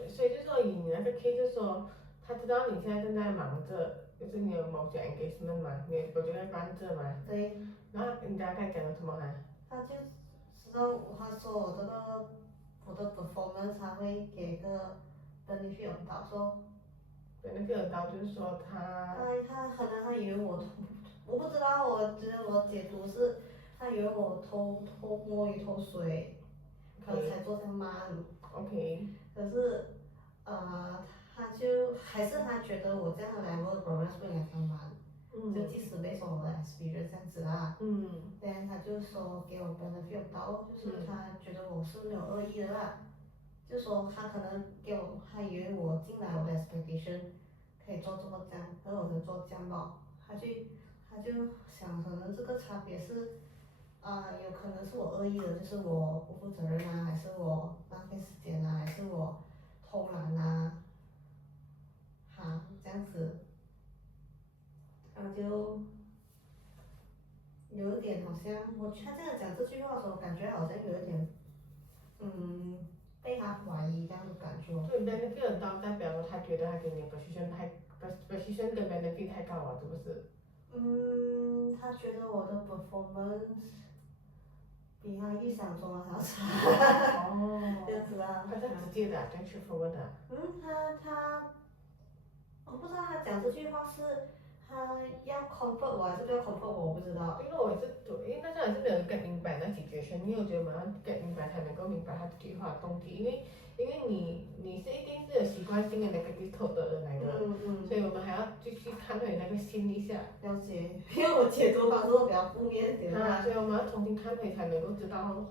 所以就是说以你那个 case 就是说，他知道你现在正在忙着，就是你有某些 engagement 嘛，你有这个办着嘛。对。然后你大概讲了什么哈？他就知道他说我的 performance 他会给个 benefit 到说。benefit 到就是说他可能他以为我不知道，我觉得我解读是，他以为我摸鱼偷水，才做这样慢。OK。可是他就还是他觉得我这样的 level 的 progress 不应该这样慢。就即使没什么 experience 这样子啦。但他就说给我 benefit 到，就是他觉得我是没有恶意的啦。就说他可能他以为我进来我的 expectation 可以做这么这样，可是我能做这样咯。他就想可能这个差别是有可能是我恶意的，就是我不负责任啊，还是我浪费时间啊，还是我偷懒啊，这样子。他就有一点好像他这样讲这句话的时候，感觉好像有一点被他怀疑这样的感觉。所以 benefit 到代表他觉得他给你的 position 跟 benefit 太高了，是不是？他觉得我的 performance 比他预想中的还要差。这样子啊。他是直接的，这样去 forward 的。我不知道他讲这句话是他要 comfort 我还是不要 comfort 我不知道。因为我也是因为那时候也是没有 get 明白那 situation， 因为我觉得我们要 get 明白才能够明白他这句话的动机，因为你是一定是有习惯性的那个 distort 的人来的。所以我们还要继续看回那个心一下。了解，因为我解读方式比较负面一点。所以我们要重新看回才能够知道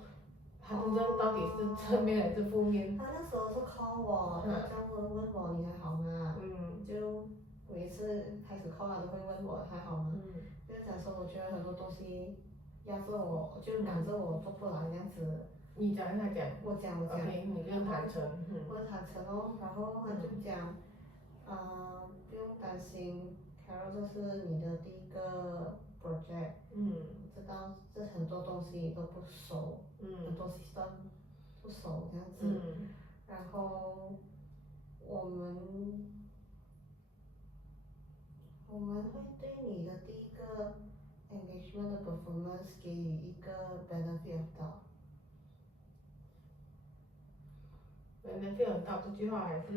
他真正到底是正面还是负面。他那时候是 call 我，他这样问我你还好吗？就每次开始 call 他都会问我还好吗？就是讲说我觉得很多东西压着我，就赶着我做不来这样子。你讲还是他讲？我讲。OK， 你就坦诚。我坦诚哦，然后他就讲，不用担心 ，Carol 这是你的第一个 project。知道这很多东西都不熟，很多 system 不熟这样子。然后我们会对你的第一个 engagement 的 performance 给予一个 benefit 到。benefit 到这句话还是？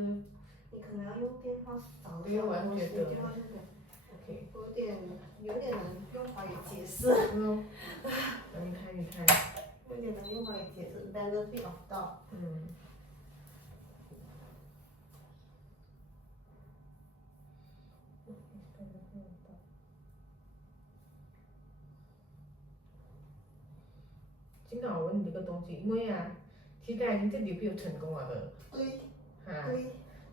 你可能要用电话找一下我东西，电话就可以。OK。有点难用华语解释。你看。有点难用华语解释 benefit 到。经常我问你这个东西，因为其实他已经这 debut 成功了的。对。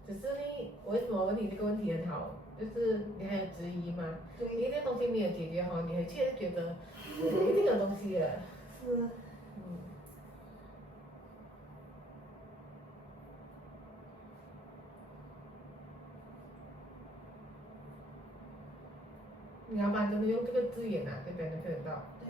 只是呢，我为什么问你这个问题很好？就是你还有质疑吗？因为这个东西没有解决好，你回去也是觉得一定有东西的。是。你老板真的用这个字眼啊，跟别人看得到。对。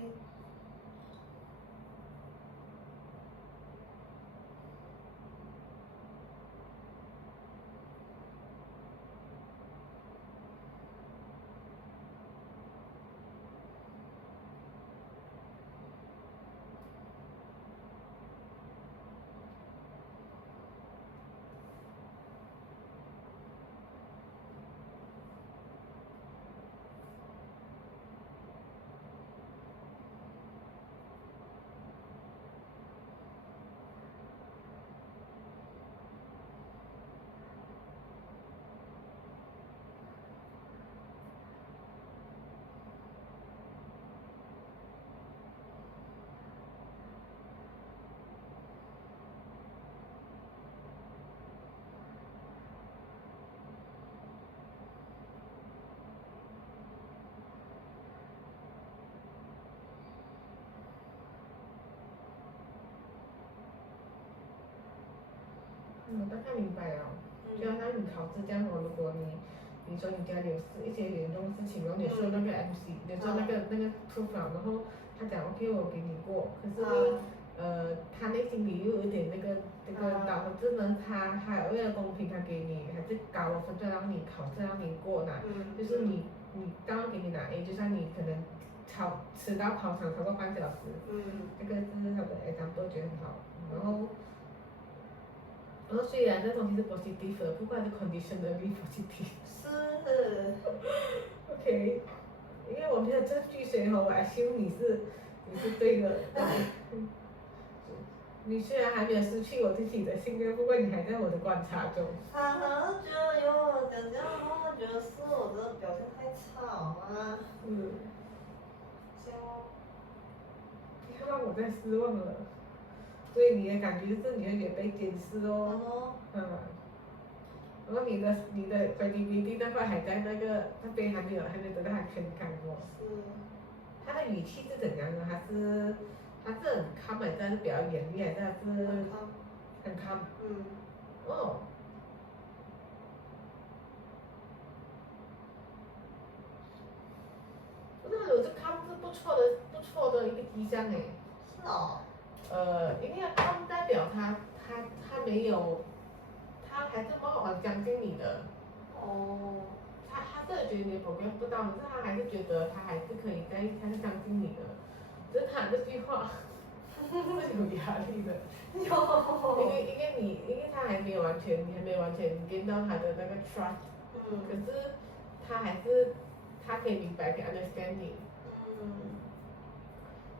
我大概明白了，就好像你考试这样哦，如果你说你家里有一些严重事情，然后你说那个 MC，你说那个proof 了，然后他讲 OK 我给你过，可是他内心里又有点导致呢，他为了公平，他给你还是高的分数让你考试让你过呢，就是你当然给你拿 A，就算你可能迟到考场超过半小时，这个是他的 example 觉得很好，然后虽然这东西是 positive 的，不过还是 conditionally positive。是。OK， 因为我没有证据，所以我 assume 你是对的。你虽然还没有失去我自己的信任，不过你还在我的观察中。他可能觉得有我讲这样的话，觉得是我的表现太差啊。这样哦。要让我再失望了。所以你的感觉就是你会觉得被监视哦。然后你的credibility 那块还在那边还没有得到他全感哦。是。他的语气是怎样的？他是很 calm 还是比较严厉，还是很 calm？哦。那我这 calm 是不错的一个迹象诶。是哦。因为 calm 代表他没有，他还是蛮好相信你的。哦。他是觉得你 progress 不到，可是他还是觉得他还是可以他是相信你的。只是他这句话是有压力的。因为他还没有完全 gain 到他的那个 trust。可是他可以明白，可以 understand 你。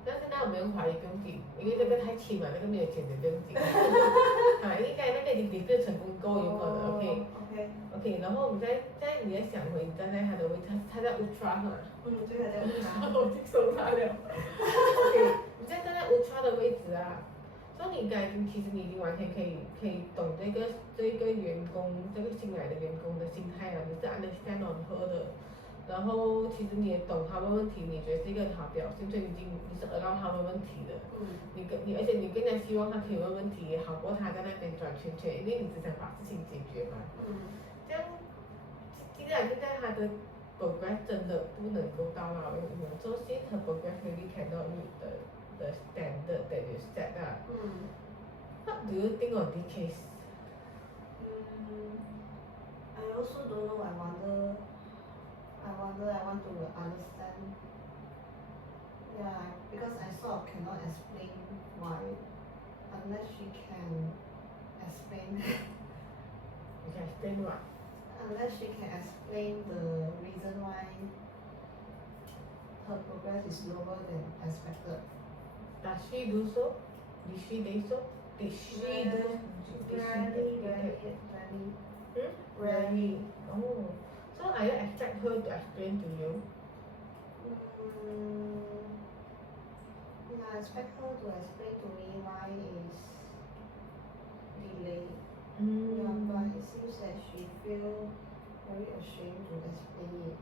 但是那我们用华语不用紧，因为这个太轻了，那个没有钱的不用紧。应该那个已经比这成功够有可能 OK。然后我们你再想回，你站在他的位置，他在 Ultra 嘛。对，他在 Ultra。我就收他了。OK， 你再站在 Ultra 的位置啊，所以其实你已经完全可以懂这个员工新来的员工的心态了，你是 understand on her 的。然后其实你也懂他问问题，你觉得是一个好表现，所以你是让他问问题的。而且你更加希望他可以问问题，好过他在那边转圈圈，因为你只想把事情解决嘛。这样，既然现在他的 progress 真的不能够到那个so since her progress really cannot meet the standard that you set up. What do you think of this case? I also don't know. I want to understand. Yeah, because I sort of cannot explain why, unless she can explain. You can explain what? Unless she can explain the reason why her progress is lower than expected. Does she do so? Did she do so? Did she do? Rarely. Oh. So are you expect her to explain to you? Yeah, I expect her to explain to me why it's delayed. Yeah, but it seems that she feel very ashamed to explain it.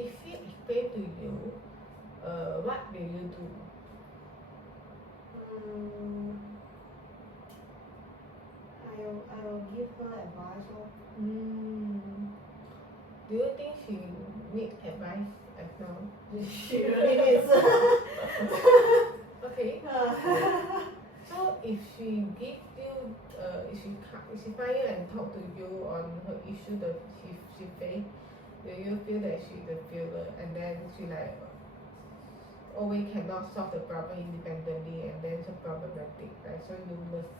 If she explain to you, what will you do? I will give her advice. Do you think she need advice as now? She really needs. Okay. So if she give you, if she find you and talk to you on her issue that she face, do you feel that she's a failure and then she like always cannot solve the problem independently and then so problematic, like so useless?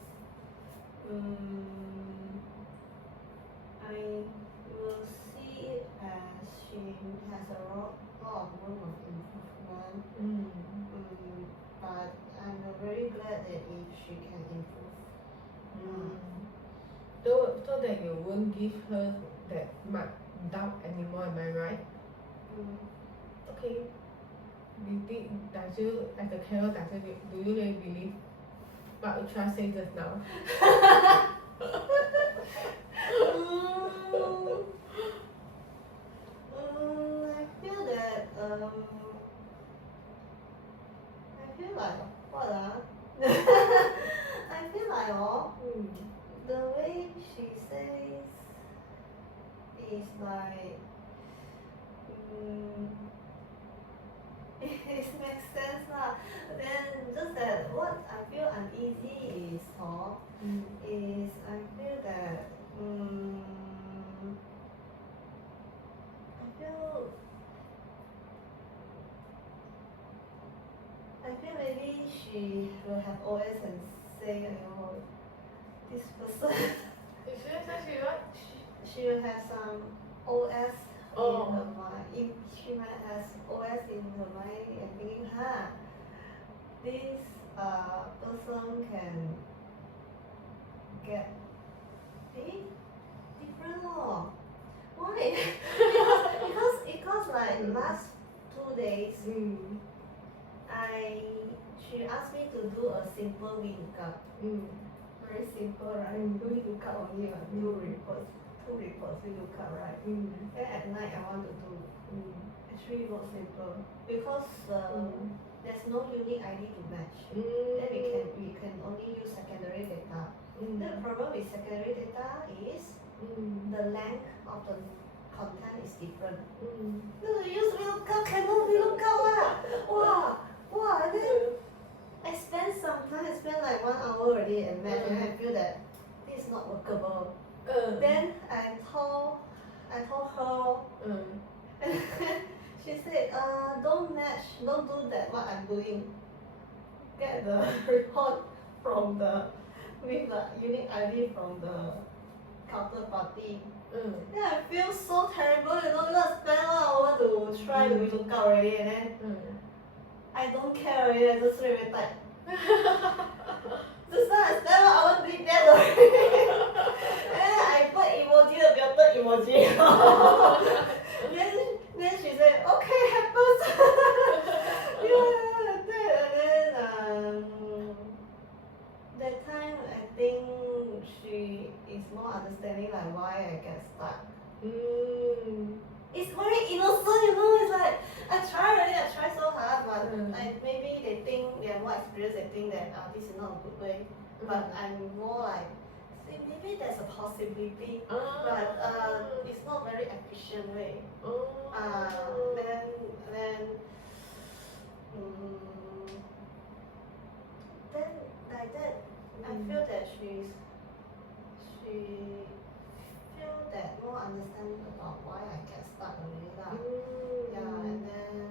I will see it as she has a lot of room of improvement. But I'm very glad that if she can improve. So that you won't give her that much doubt anymore, am I right? Okay. Does you, as a carer, do you really believe what Utra said just now? I feel that I feel like what I feel like the way she says is like it makes sense lah. Then just that what I feel uneasy is is I feel that I feel maybe she will have OS and say, this person. She will have some OS in her mind. She might have OS in her mind and thinking, this person can get different Why? because like last 2 days she asked me to do a simple lookup. Very simple, right? Doing lookup only two reports we lookup, right? Then at night I want to do. Actually not simple because there's no unique ID to match. Then we can only use secondary data. The problem with secondary data is the length of the content is different. No, use VLOOKUP cannot VLOOKUp and then I spent some time. I spent like 1 hour already and match, and I feel that this is not workable. Then I told her, and she said, don't match, don't do that. What I'm doing, get the report from with the unique ID from the counterparty. Then I feel so terrible, because I spent 1 hour to try to look out already, and then I don't care already. I just really type. Just now I spent 1 hour doing that already. And then I put emoji, the filter emoji. then she said, okay, happens. And then that time I think she is more understanding like why I get stuck. It's very innocent, it's like I try so hard, but maybe they think they are more experienced, they think that this is not a good way. But I'm more like, see, maybe there's a possibility, but it's not very efficient way. Then like that, I feel that she feel that more understanding about why I get stuck already lah. And then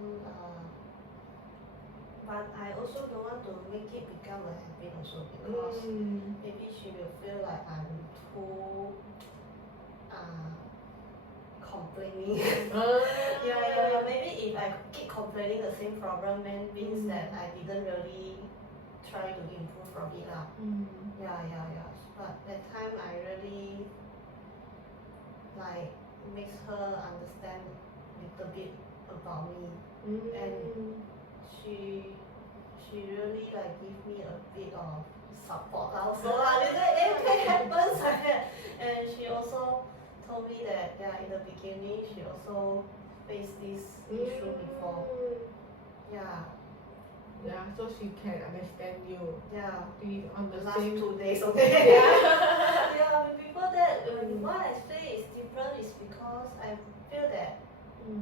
but I also don't want to make it become a habit also, because maybe she will feel like I'm too complaining. Maybe if I keep complaining the same problem, then means that I didn't really try to improve from it lah. But that time I really like makes her understand a little bit about me, and she really like give me a bit of support also lah. It happens like that. And she also told me that in the beginning she also faced this issue before. So she can understand you. On the last same 2 days, okay. Before that, what I say is different is because I I feel that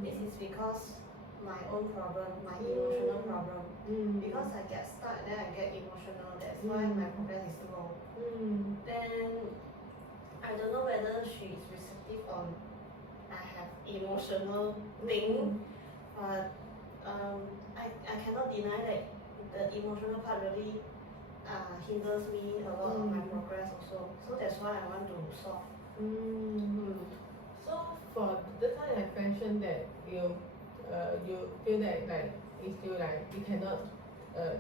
this is because my own problem, my emotional problem. Because I get stuck, then I get emotional. That's why my progress is slow. Then I don't know whether she is receptive on I have emotional thing, but I cannot deny that the emotional part really hinders me a lot of my progress also. So that's why I want to solve. So for the time I mentioned that you feel that like it's still like you cannot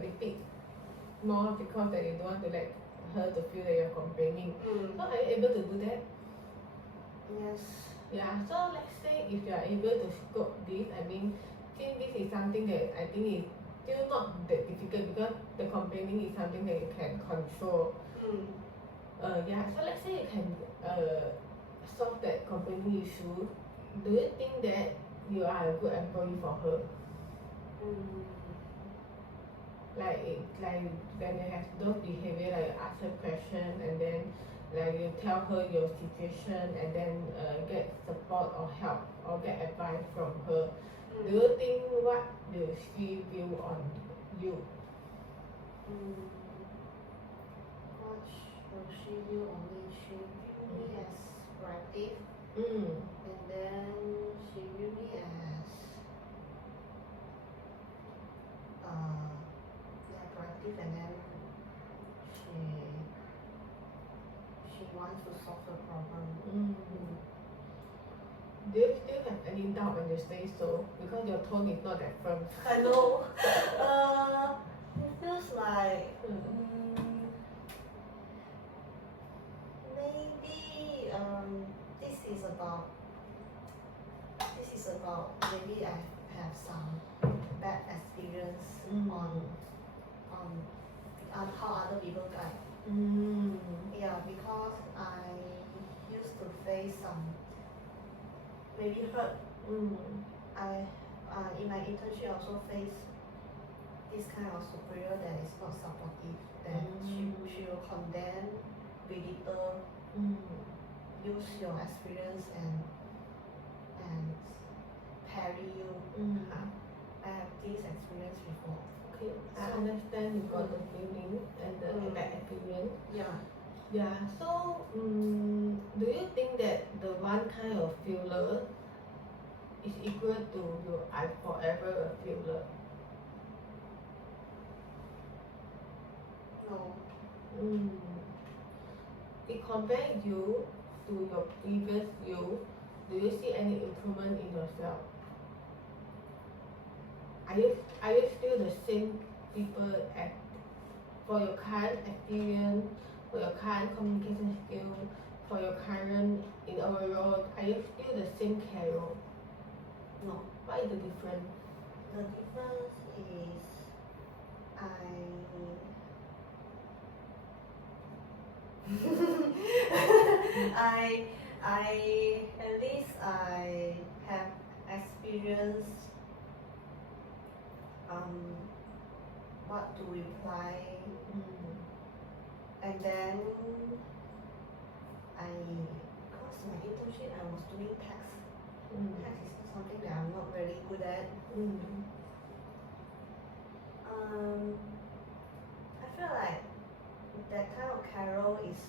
repeat more because that you don't want to let her to feel that you're complaining. So are you able to do that? Yes. Yeah, so let's say if you are able to scope this, I mean, since this is something that I think is still not that difficult because the complaining is something that you can control. Yeah, so let's say you can solve that complaining issue. Do you think that you are a good employee for her? Like when you have those behavior, like you ask her question and then like you tell her your situation and then get support or help or get advice from her. Do you think what will she view on you? What will she view on me? She view me as proactive. And then she view me as proactive, and then she wants to solve the problem. Do you still have any doubt when you say so? Because your tone is not that firm. I know. It feels like maybe this is about maybe I have some bad experience on how other people guide. Yeah, because I used to face some maybe hurt. I in my internship also face this kind of superior that is not supportive, that she will condemn, belittle, use your experience and parry you. I have this experience before. Okay, I understand you got the feeling and the bad experience. Yeah, so do you think that the one kind of failure is equal to your I forever a failure? No. It compares you to your previous you. Do you see any improvement in yourself? Are you still the same people for your current experience, for your current communication skill, for your current in overall? Are you still the same Carol? No. What is the difference? The difference is I at least I have experienced what to reply, and then because my internship I was doing tax. Tax is something that I'm not really good at. I feel like that kind of Carol is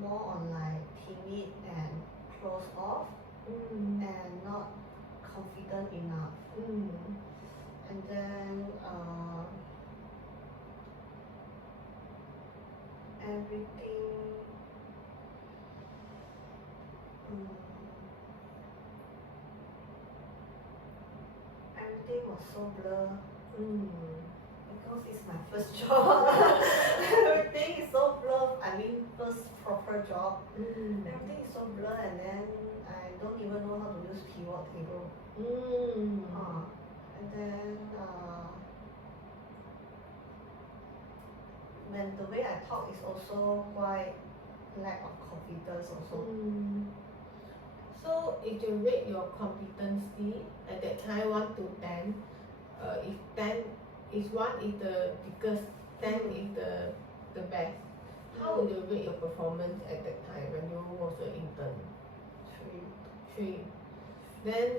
more on like timid and closed off and not confident enough. And then everything was so blur. Because it's my first job. Everything is so blur. I mean, first proper job. Everything is so blur, and then I don't even know how to use pivot table. And then when the way I talk is also quite lack of confidence also. So if you rate your competency at that time 1 to 10, if 10 is 1 is the biggest, 10 is the best, how would you rate your performance at that time when you was an intern? 3. 3. Then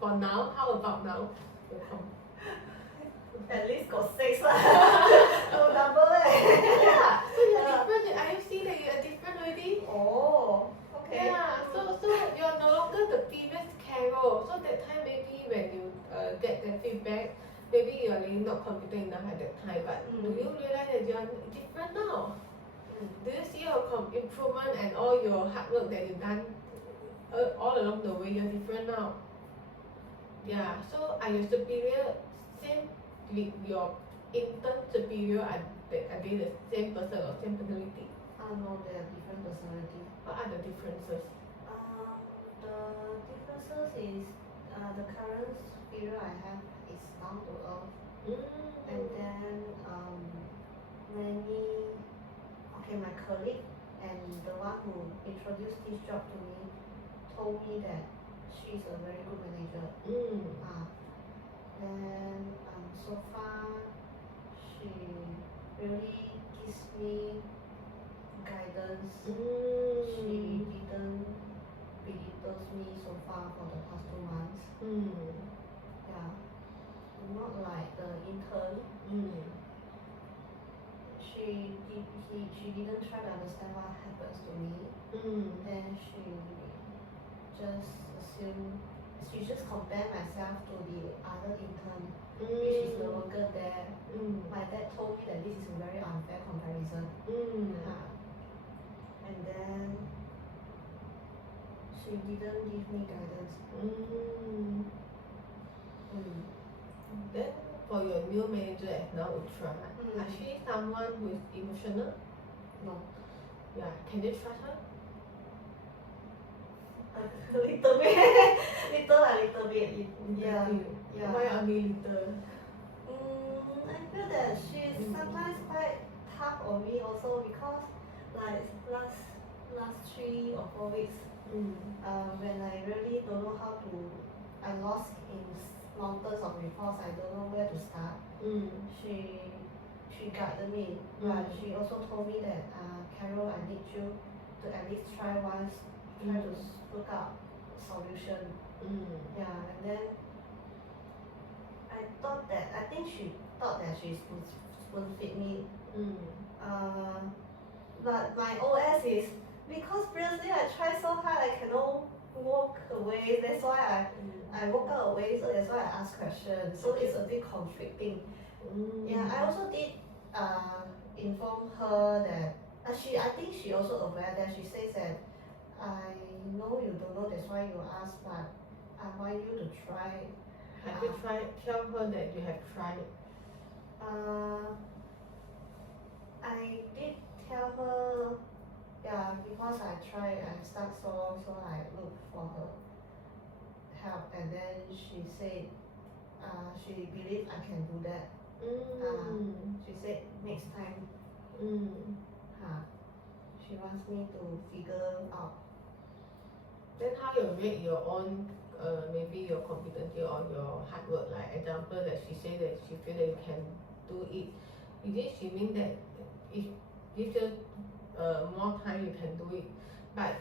for now, how about now? At least got 6 lah. No number Yeah, so you're different. I see that you're different already. Oh, okay. Yeah, so you're no longer the previous Carol. So that time maybe when you get the feedback, maybe you're really not confident enough at that time. But do you realize that you're different now? Do you see your improvement and all your hard work that you've done all along the way? You're different now. Yeah, so are your superior same with your intern superior? Are they the same person or same personality? No, they are different personality. What are the differences? The differences is the current superior I have is down to earth. And then my colleague and the one who introduced this job to me told me that she's a very good manager. Then so far she really gives me guidance. She didn't belittles me so far for the past 2 months. Yeah, not like the intern. She didn't try to understand what happens to me. Then she just compare myself to the other intern, which is no longer there. My dad told me that this is a very unfair comparison. And then she didn't give me guidance. Then for your new manager at now Ultra, is she someone who is emotional? No. Yeah, can you trust her? A little bit. little bit. Yeah. Why only little? I feel that she's sometimes quite tough on me also, because like last 3 or 4 weeks, when I really don't know how to, I lost in mountains of reports, I don't know where to start. She guided me, but she also told me that Carol, I need you to at least try once, try to look up a solution. Yeah, and then I think she thought that she spoon feed me. But my OS is, because previously I tried so hard I cannot walk away, that's why I walk out away, so that's why I ask questions. So it's a bit conflicting. Yeah, I also did inform her that I think she also aware that. She says that I know you don't know, that's why you ask, but I want you to try. Have you tried? Tell her that you have tried. I did tell her, yeah, because I tried, I stuck so long, so I looked for her help, and then she said she believed I can do that. She said next time she wants me to figure out. Then how you rate your own maybe your competency or your hard work? Like example that she said that she feel that you can do it. Is it she mean that if gives you more time you can do it? But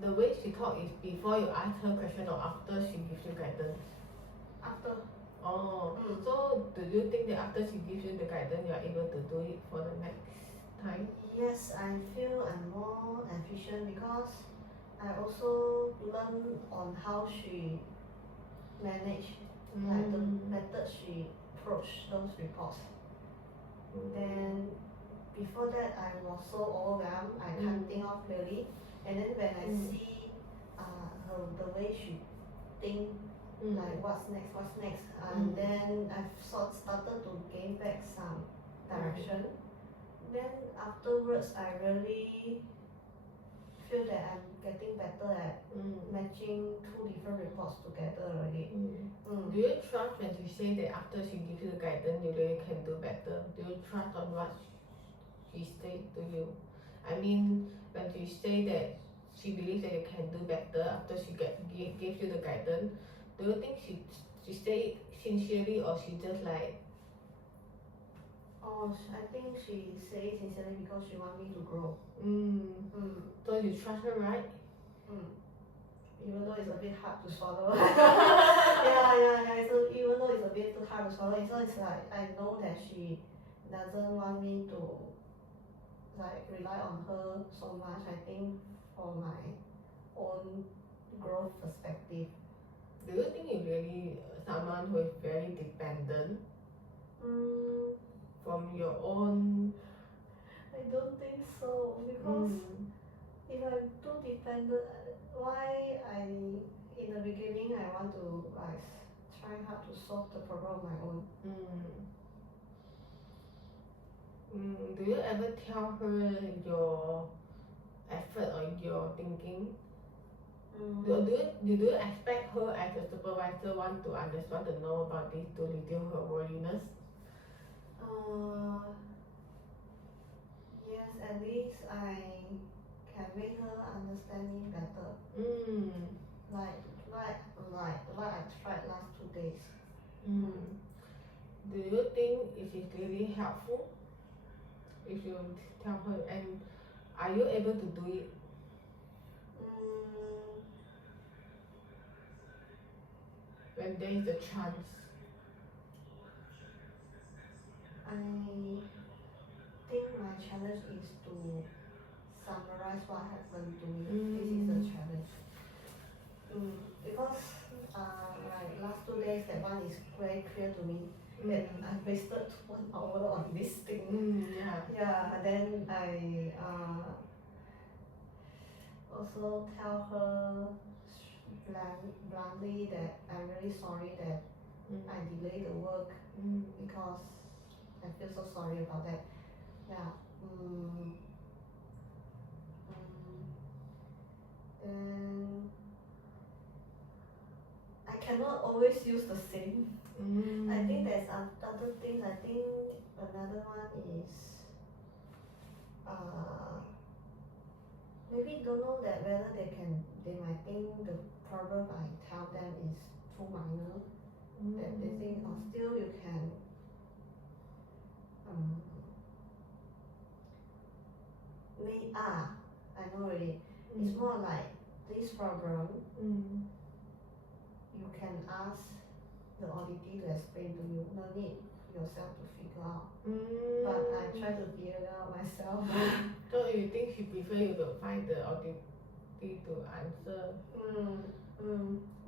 the way she talk is before you ask her question or after she gives you guidance? After. Oh, so do you think that after she gives you the guidance you are able to do it for the next time? Yes, I feel I'm more efficient, because I also learn on how she manage, like the method she approach those reports. Then before that I was so overwhelmed, I can't think of clearly. And then when I see the way she think, like what's next, and then I've started to gain back some direction. Then afterwards I really feel that I'm getting better at matching 2 different reports together already. Do you trust when she say that after she gives you the guidance you really can do better? Do you trust on what she said to you? I mean, when she say that she believes that you can do better after she gives you the guidance, do you think she say it sincerely or she just like? I think she say it sincerely because she want me to grow. So you trust her, right? even though it's a bit hard to swallow. yeah. So even though it's a bit too hard to swallow, so it's like I know that she doesn't want me to like rely on her so much. I think for my own growth perspective. Do you think you're really someone who is very dependent from your own? I don't think so, because if I'm too dependent, why in the beginning I want to like try hard to solve the problem on my own. Do you ever tell her your effort or your thinking? Do you expect her as a supervisor want to understand, to know about this to reduce her worriness? Yes, at least I can make her understand me better. Like I tried last 2 days. Do you think it is really helpful if you tell her, and are you able to do it? When there is a chance. I think my challenge is to summarize what happened to me. This is the challenge. Because like last 2 days, that one is very clear to me that I wasted 1 hour on this thing. Yeah. Then I also tell her bluntly that I'm really sorry that I delayed the work because I feel so sorry about that. Yeah. Then I cannot always use the same. I think there's other things. I think another one is maybe don't know that whether they might think the problem I tell them is too minor. That they think, oh, still you can I know already. It's more like this problem you can ask the auditee to explain to you, no need yourself to figure out. But I try to figure it out myself. So you think she prefer you to find the auditee to answer?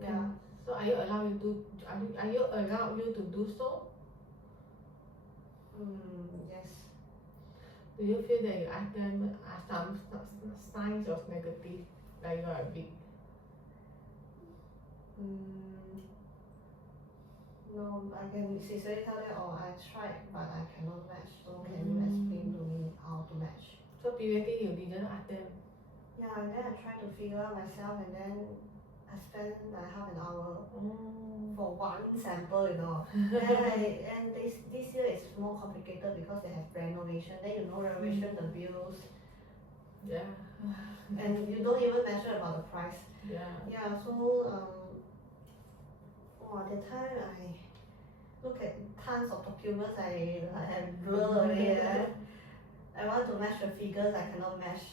Yeah. So are you allowed to do so? Yes. Do you feel that you ask them some signs of negative that you are big? No, I can sincerely tell them, oh, I tried but I cannot match, so can you explain to me how to match? So previously you didn't ask them? Yeah, and then I tried to figure out myself, and then I spent like half an hour for one sample, and this year is more complicated because they have renovation. Then renovation, the bills. Yeah. And you don't even mention about the price. Yeah. So that time I look at tons of documents. I have blur already. I want to match the figures, I cannot match.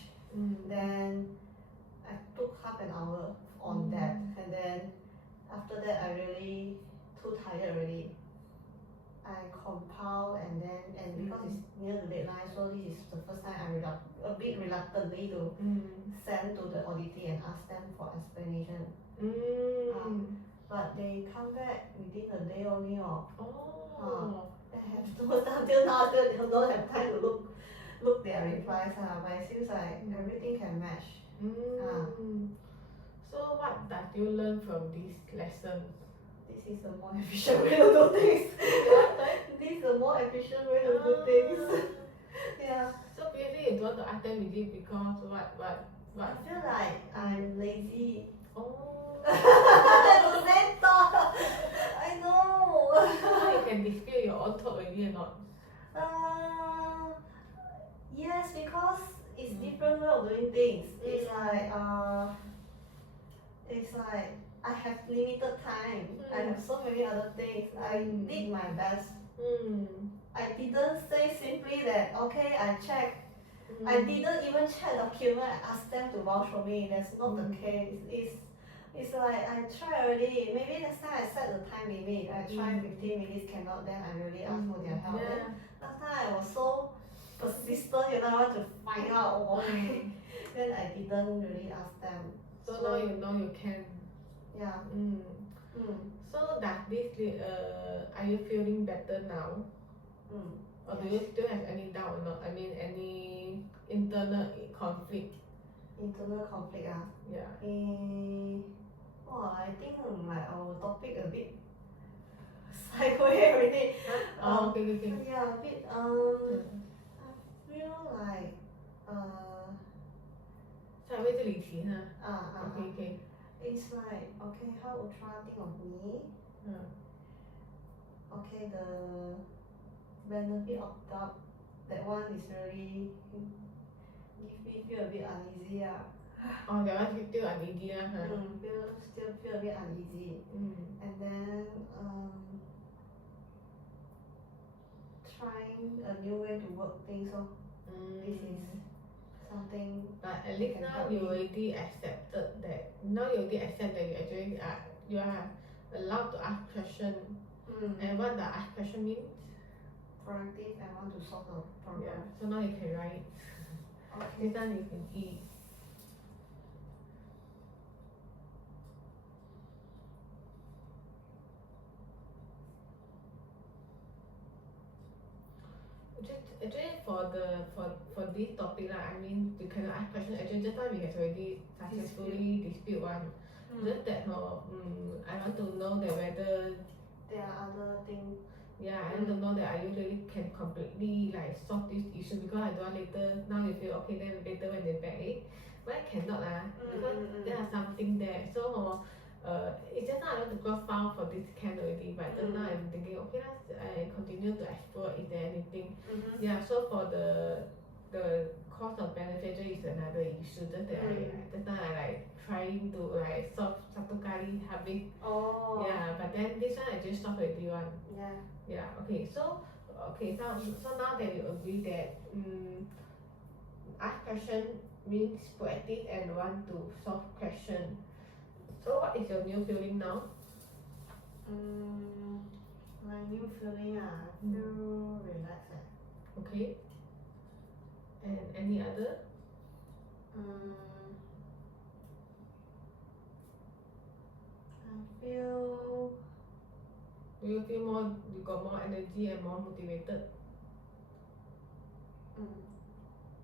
Then I took half an hour on that, and then after that I really too tired already. I compile and because it's near the deadline, so this is the first time I a bit reluctantly to send to the auditee and ask them for explanation. But they come back within a day only. I have until now still don't have time to look their replies. But it seems like everything can match. So what did you learn from this lesson? This is a more efficient way to do things. This is a more efficient way to do things. Yeah. So basically you don't want to ask them, is it because what? I feel like I'm lazy. At the same thought. I know. So you can dispute your own thought already or not? Yes, because it's different way of doing things. It's like I have limited time. I have so many other things. I did my best. I didn't say simply that okay, I checked. I didn't even check document. I asked them to vouch for me. That's not the case. It's It's like I try already. Maybe next time I set the time limit. I try 15 minutes cannot, then I really ask for their help. Then last time I was so persistent, I want to find out why. Then I didn't really ask them. So now you know you can. Yeah. So does this are you feeling better now? Or do you still have any doubt or not? I mean any internal conflict? Internal conflict Yeah. I think like our topic a bit sideways already. Okay. Yeah, a bit I feel like sideways 就离题哈。Okay. It's like okay, how Ultra think of me. Okay, the benefit of doubt, that one is really give me feel a bit uneasy. Oh, that one still uneasy Still feel a bit uneasy. And then trying a new way to work things. This is something. But at least now you already accepted that. Now you already accept that you actually you are allowed to ask question. And what the ask question means? Proactive and want to solve the problem. Yeah. So now you can write. Okay. This one you can eat. Actually for this topic I mean you cannot ask question. Actually just now we have already successfully dispute one. Just that I want to know that whether there are other things. Yeah, I want to know that are you really can completely like solve this issue, because I don't want later now you feel okay, then later when they back why cannot because there are something there. So it's just now I want to go file for this can already, but just now I'm thinking okay I continue to explore is there anything. Yeah, so for the cost of benefit is another issue. Just that just now I like trying to like solve satu kali habis. Yeah, but then this one I just solve already one. Yeah, okay, so now that you agree that ask question means proactive and want to solve question. So what is your new feeling now? My new feeling I feel relaxed. Okay. And any other? I feel. Do you feel more? You got more energy and more motivated?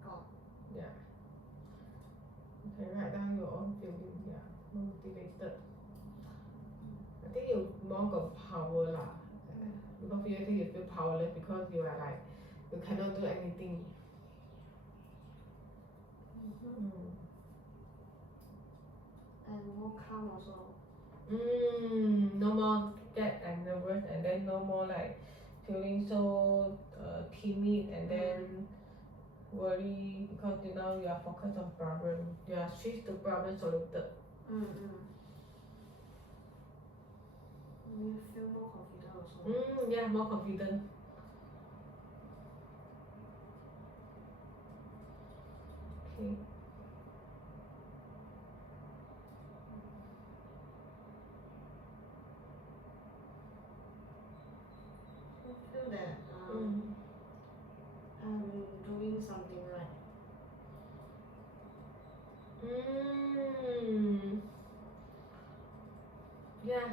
Got. Yeah. Okay, write down your own feeling. Yeah, more motivated. I think you more got power lah. Because previously you feel powerless because you are like you cannot do anything. And more calm also. No more scared and nervous, and then no more like feeling so timid and then worry because now you are focused on problem. You are switched to problem solved. You feel more confident also. Yeah, more confident. Okay. I feel that I'm doing something right. Yeah.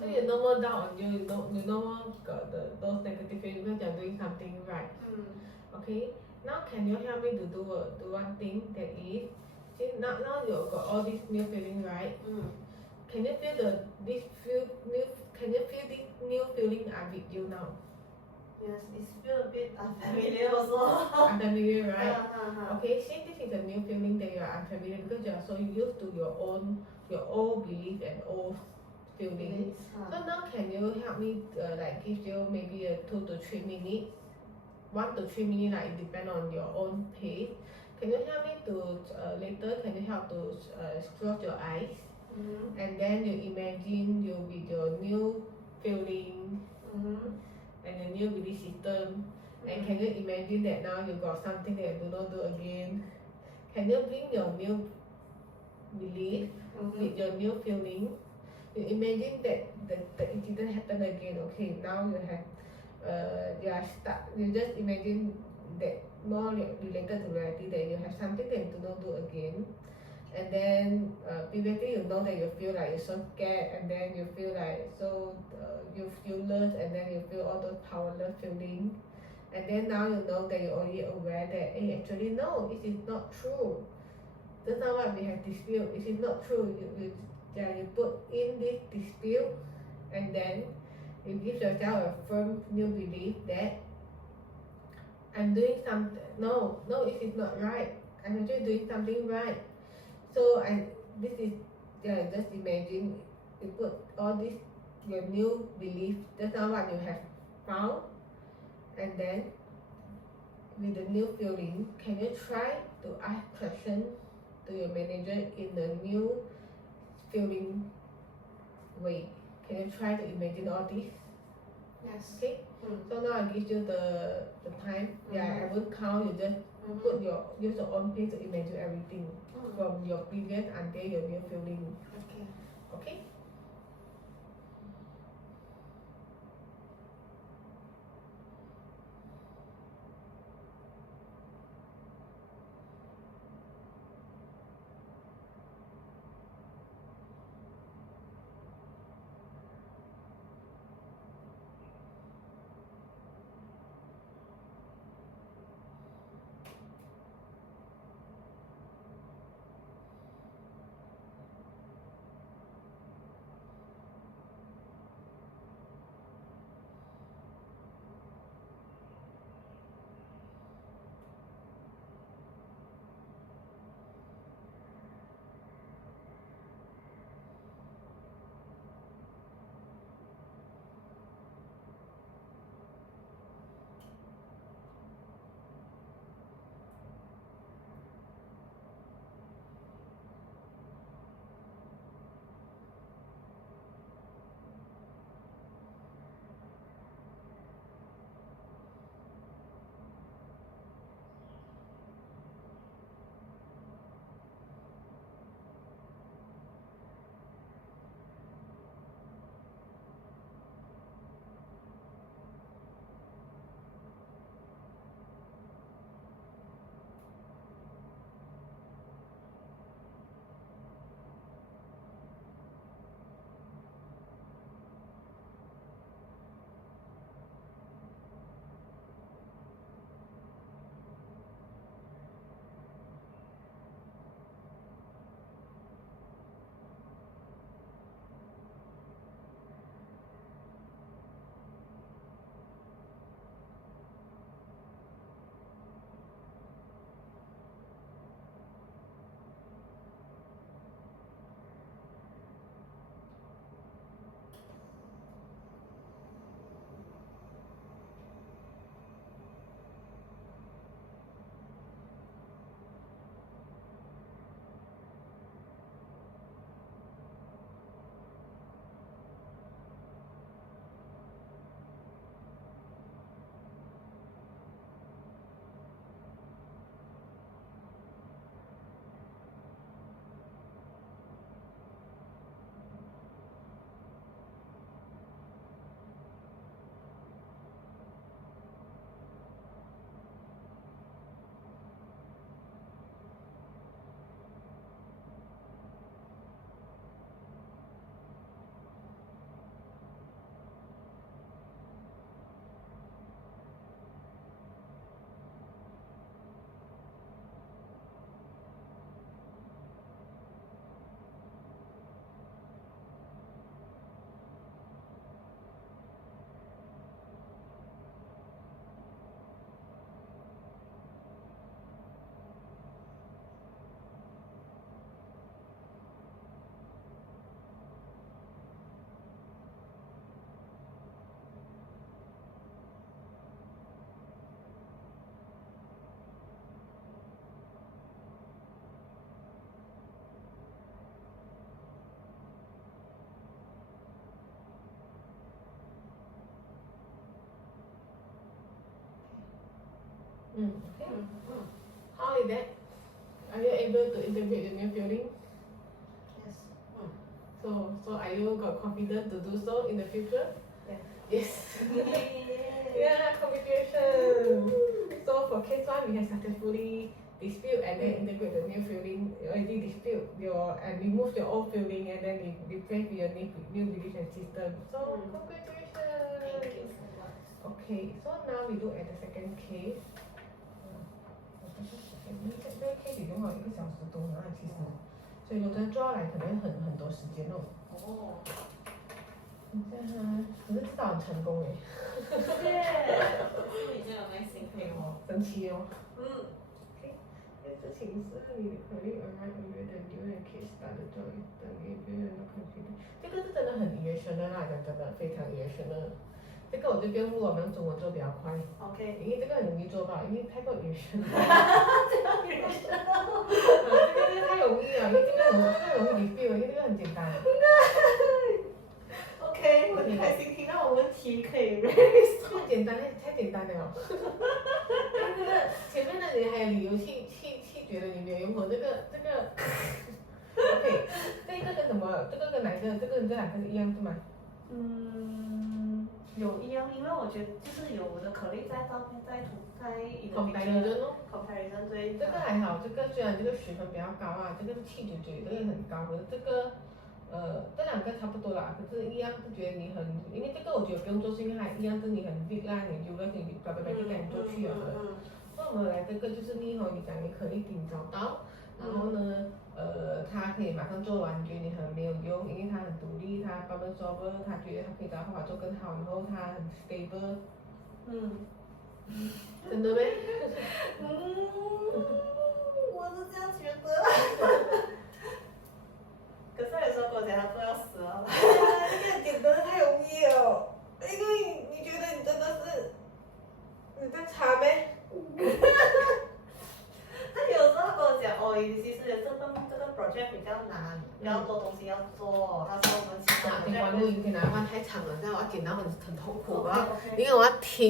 So you no more doubt on you no more got those negative feelings because you're doing something right. Okay. Now can you help me to do one thing that is, see now you got all these new feeling, right? Can you feel this new feeling are with you now? Yes, it's feel a bit unfamiliar also. Unfamiliar, right? Okay, see this is a new feeling that you are unfamiliar because you are so used to your old belief and old feelings. So now can you help me like give you maybe a 2 to 3 minutes, 1 to 3 minutes, like it depend on your own pace. Can you help me to later? Can you help to close your eyes and then you imagine you with your new feeling and your new belief system, and can you imagine that now you got something that you do not do again? Can you bring your new belief with your new feeling. You imagine that it didn't happen again. Okay, now you have you are stuck. You just imagine that more related to reality, that you have something that you do not do again. And then previously you know that you feel like you're so scared, and then you feel like so you fearless, and then you feel all those powerless feeling. And then now you know that you're already aware that hey, actually no, it is not true. That's not what we have dispute. It is not true. You put in this dispute, and then you give yourself a firm new belief that I'm doing something. No, it is not right. I'm actually doing something right. So this is just imagine you put all this your new belief. That's not what you have found, and then with the new feeling, can you try to ask questions to your manager in the new feeling way? Can you try to imagine all this? Yes. Okay. So now I give you the time. I won't count. You just use your own pace to imagine everything from your previous until your new feeling. Okay. Okay. Okay. How is that? Are you able to integrate the new feeling? Yes. So are you got confident to do so in the future? Yeah. Yes. Yeah, congratulations. So for case 1, we have successfully dispute and then integrate the new filling. Already dispute and remove your old filling and then replace with your new division system. So congratulations. Thank you so much. Okay, so now we look at the second case. 这个 case 用了1个小时多呢，其实，所以我觉得抓来可能很多时间哦。哦。你看他，可是至少很成功哎。耶！你真有耐心陪我。神奇哦。OK， 这情是你的可能arrive earlier than you and case started to等于别人的 confident。这个是真的很 irrational 啦，讲真的非常 irrational。这个我就不用录，我们用中文做比较快。OK。因为这个很容易做到，因为太过 irrational。这样 irrational。这个太容易了，因为这个容易 dispute， 因为这个很简单。OK， 我很开心听到我问题可以 raise。太简单，太简单了。这个前面的你还有理由去觉得你没有用过这个。OK， 这个跟什么？这个跟哪个？这两个是一样是吗？有一样，因为我觉得就是有我的可力在照片在 comparison 对。这个还好，这个虽然这个水分比较高啊，这个是799，这个很高，可是这个这两个差不多啦，可是一样是觉得你很，因为这个我觉得不用做，是因为它一样是你很 big 啦，你就跟你把就赶紧做去了的。那我们来这个就是你讲你可以顶找到，然后呢，他可以马上做完，觉得你很没有用，因为他很独立，他problem solver，他觉得他可以找办法做更好，然后他很 stable。真的咩？我是这样觉得。可是有时候跟我讲他做要死了。这个简单的太容易了，因为你觉得你真的是你在查咩？他有时候跟我讲哦，其实这个 project 比较难，比较多东西要做。他说我们其他听完录音天哪，话太长了，这样我要剪到很痛苦，因为我要听。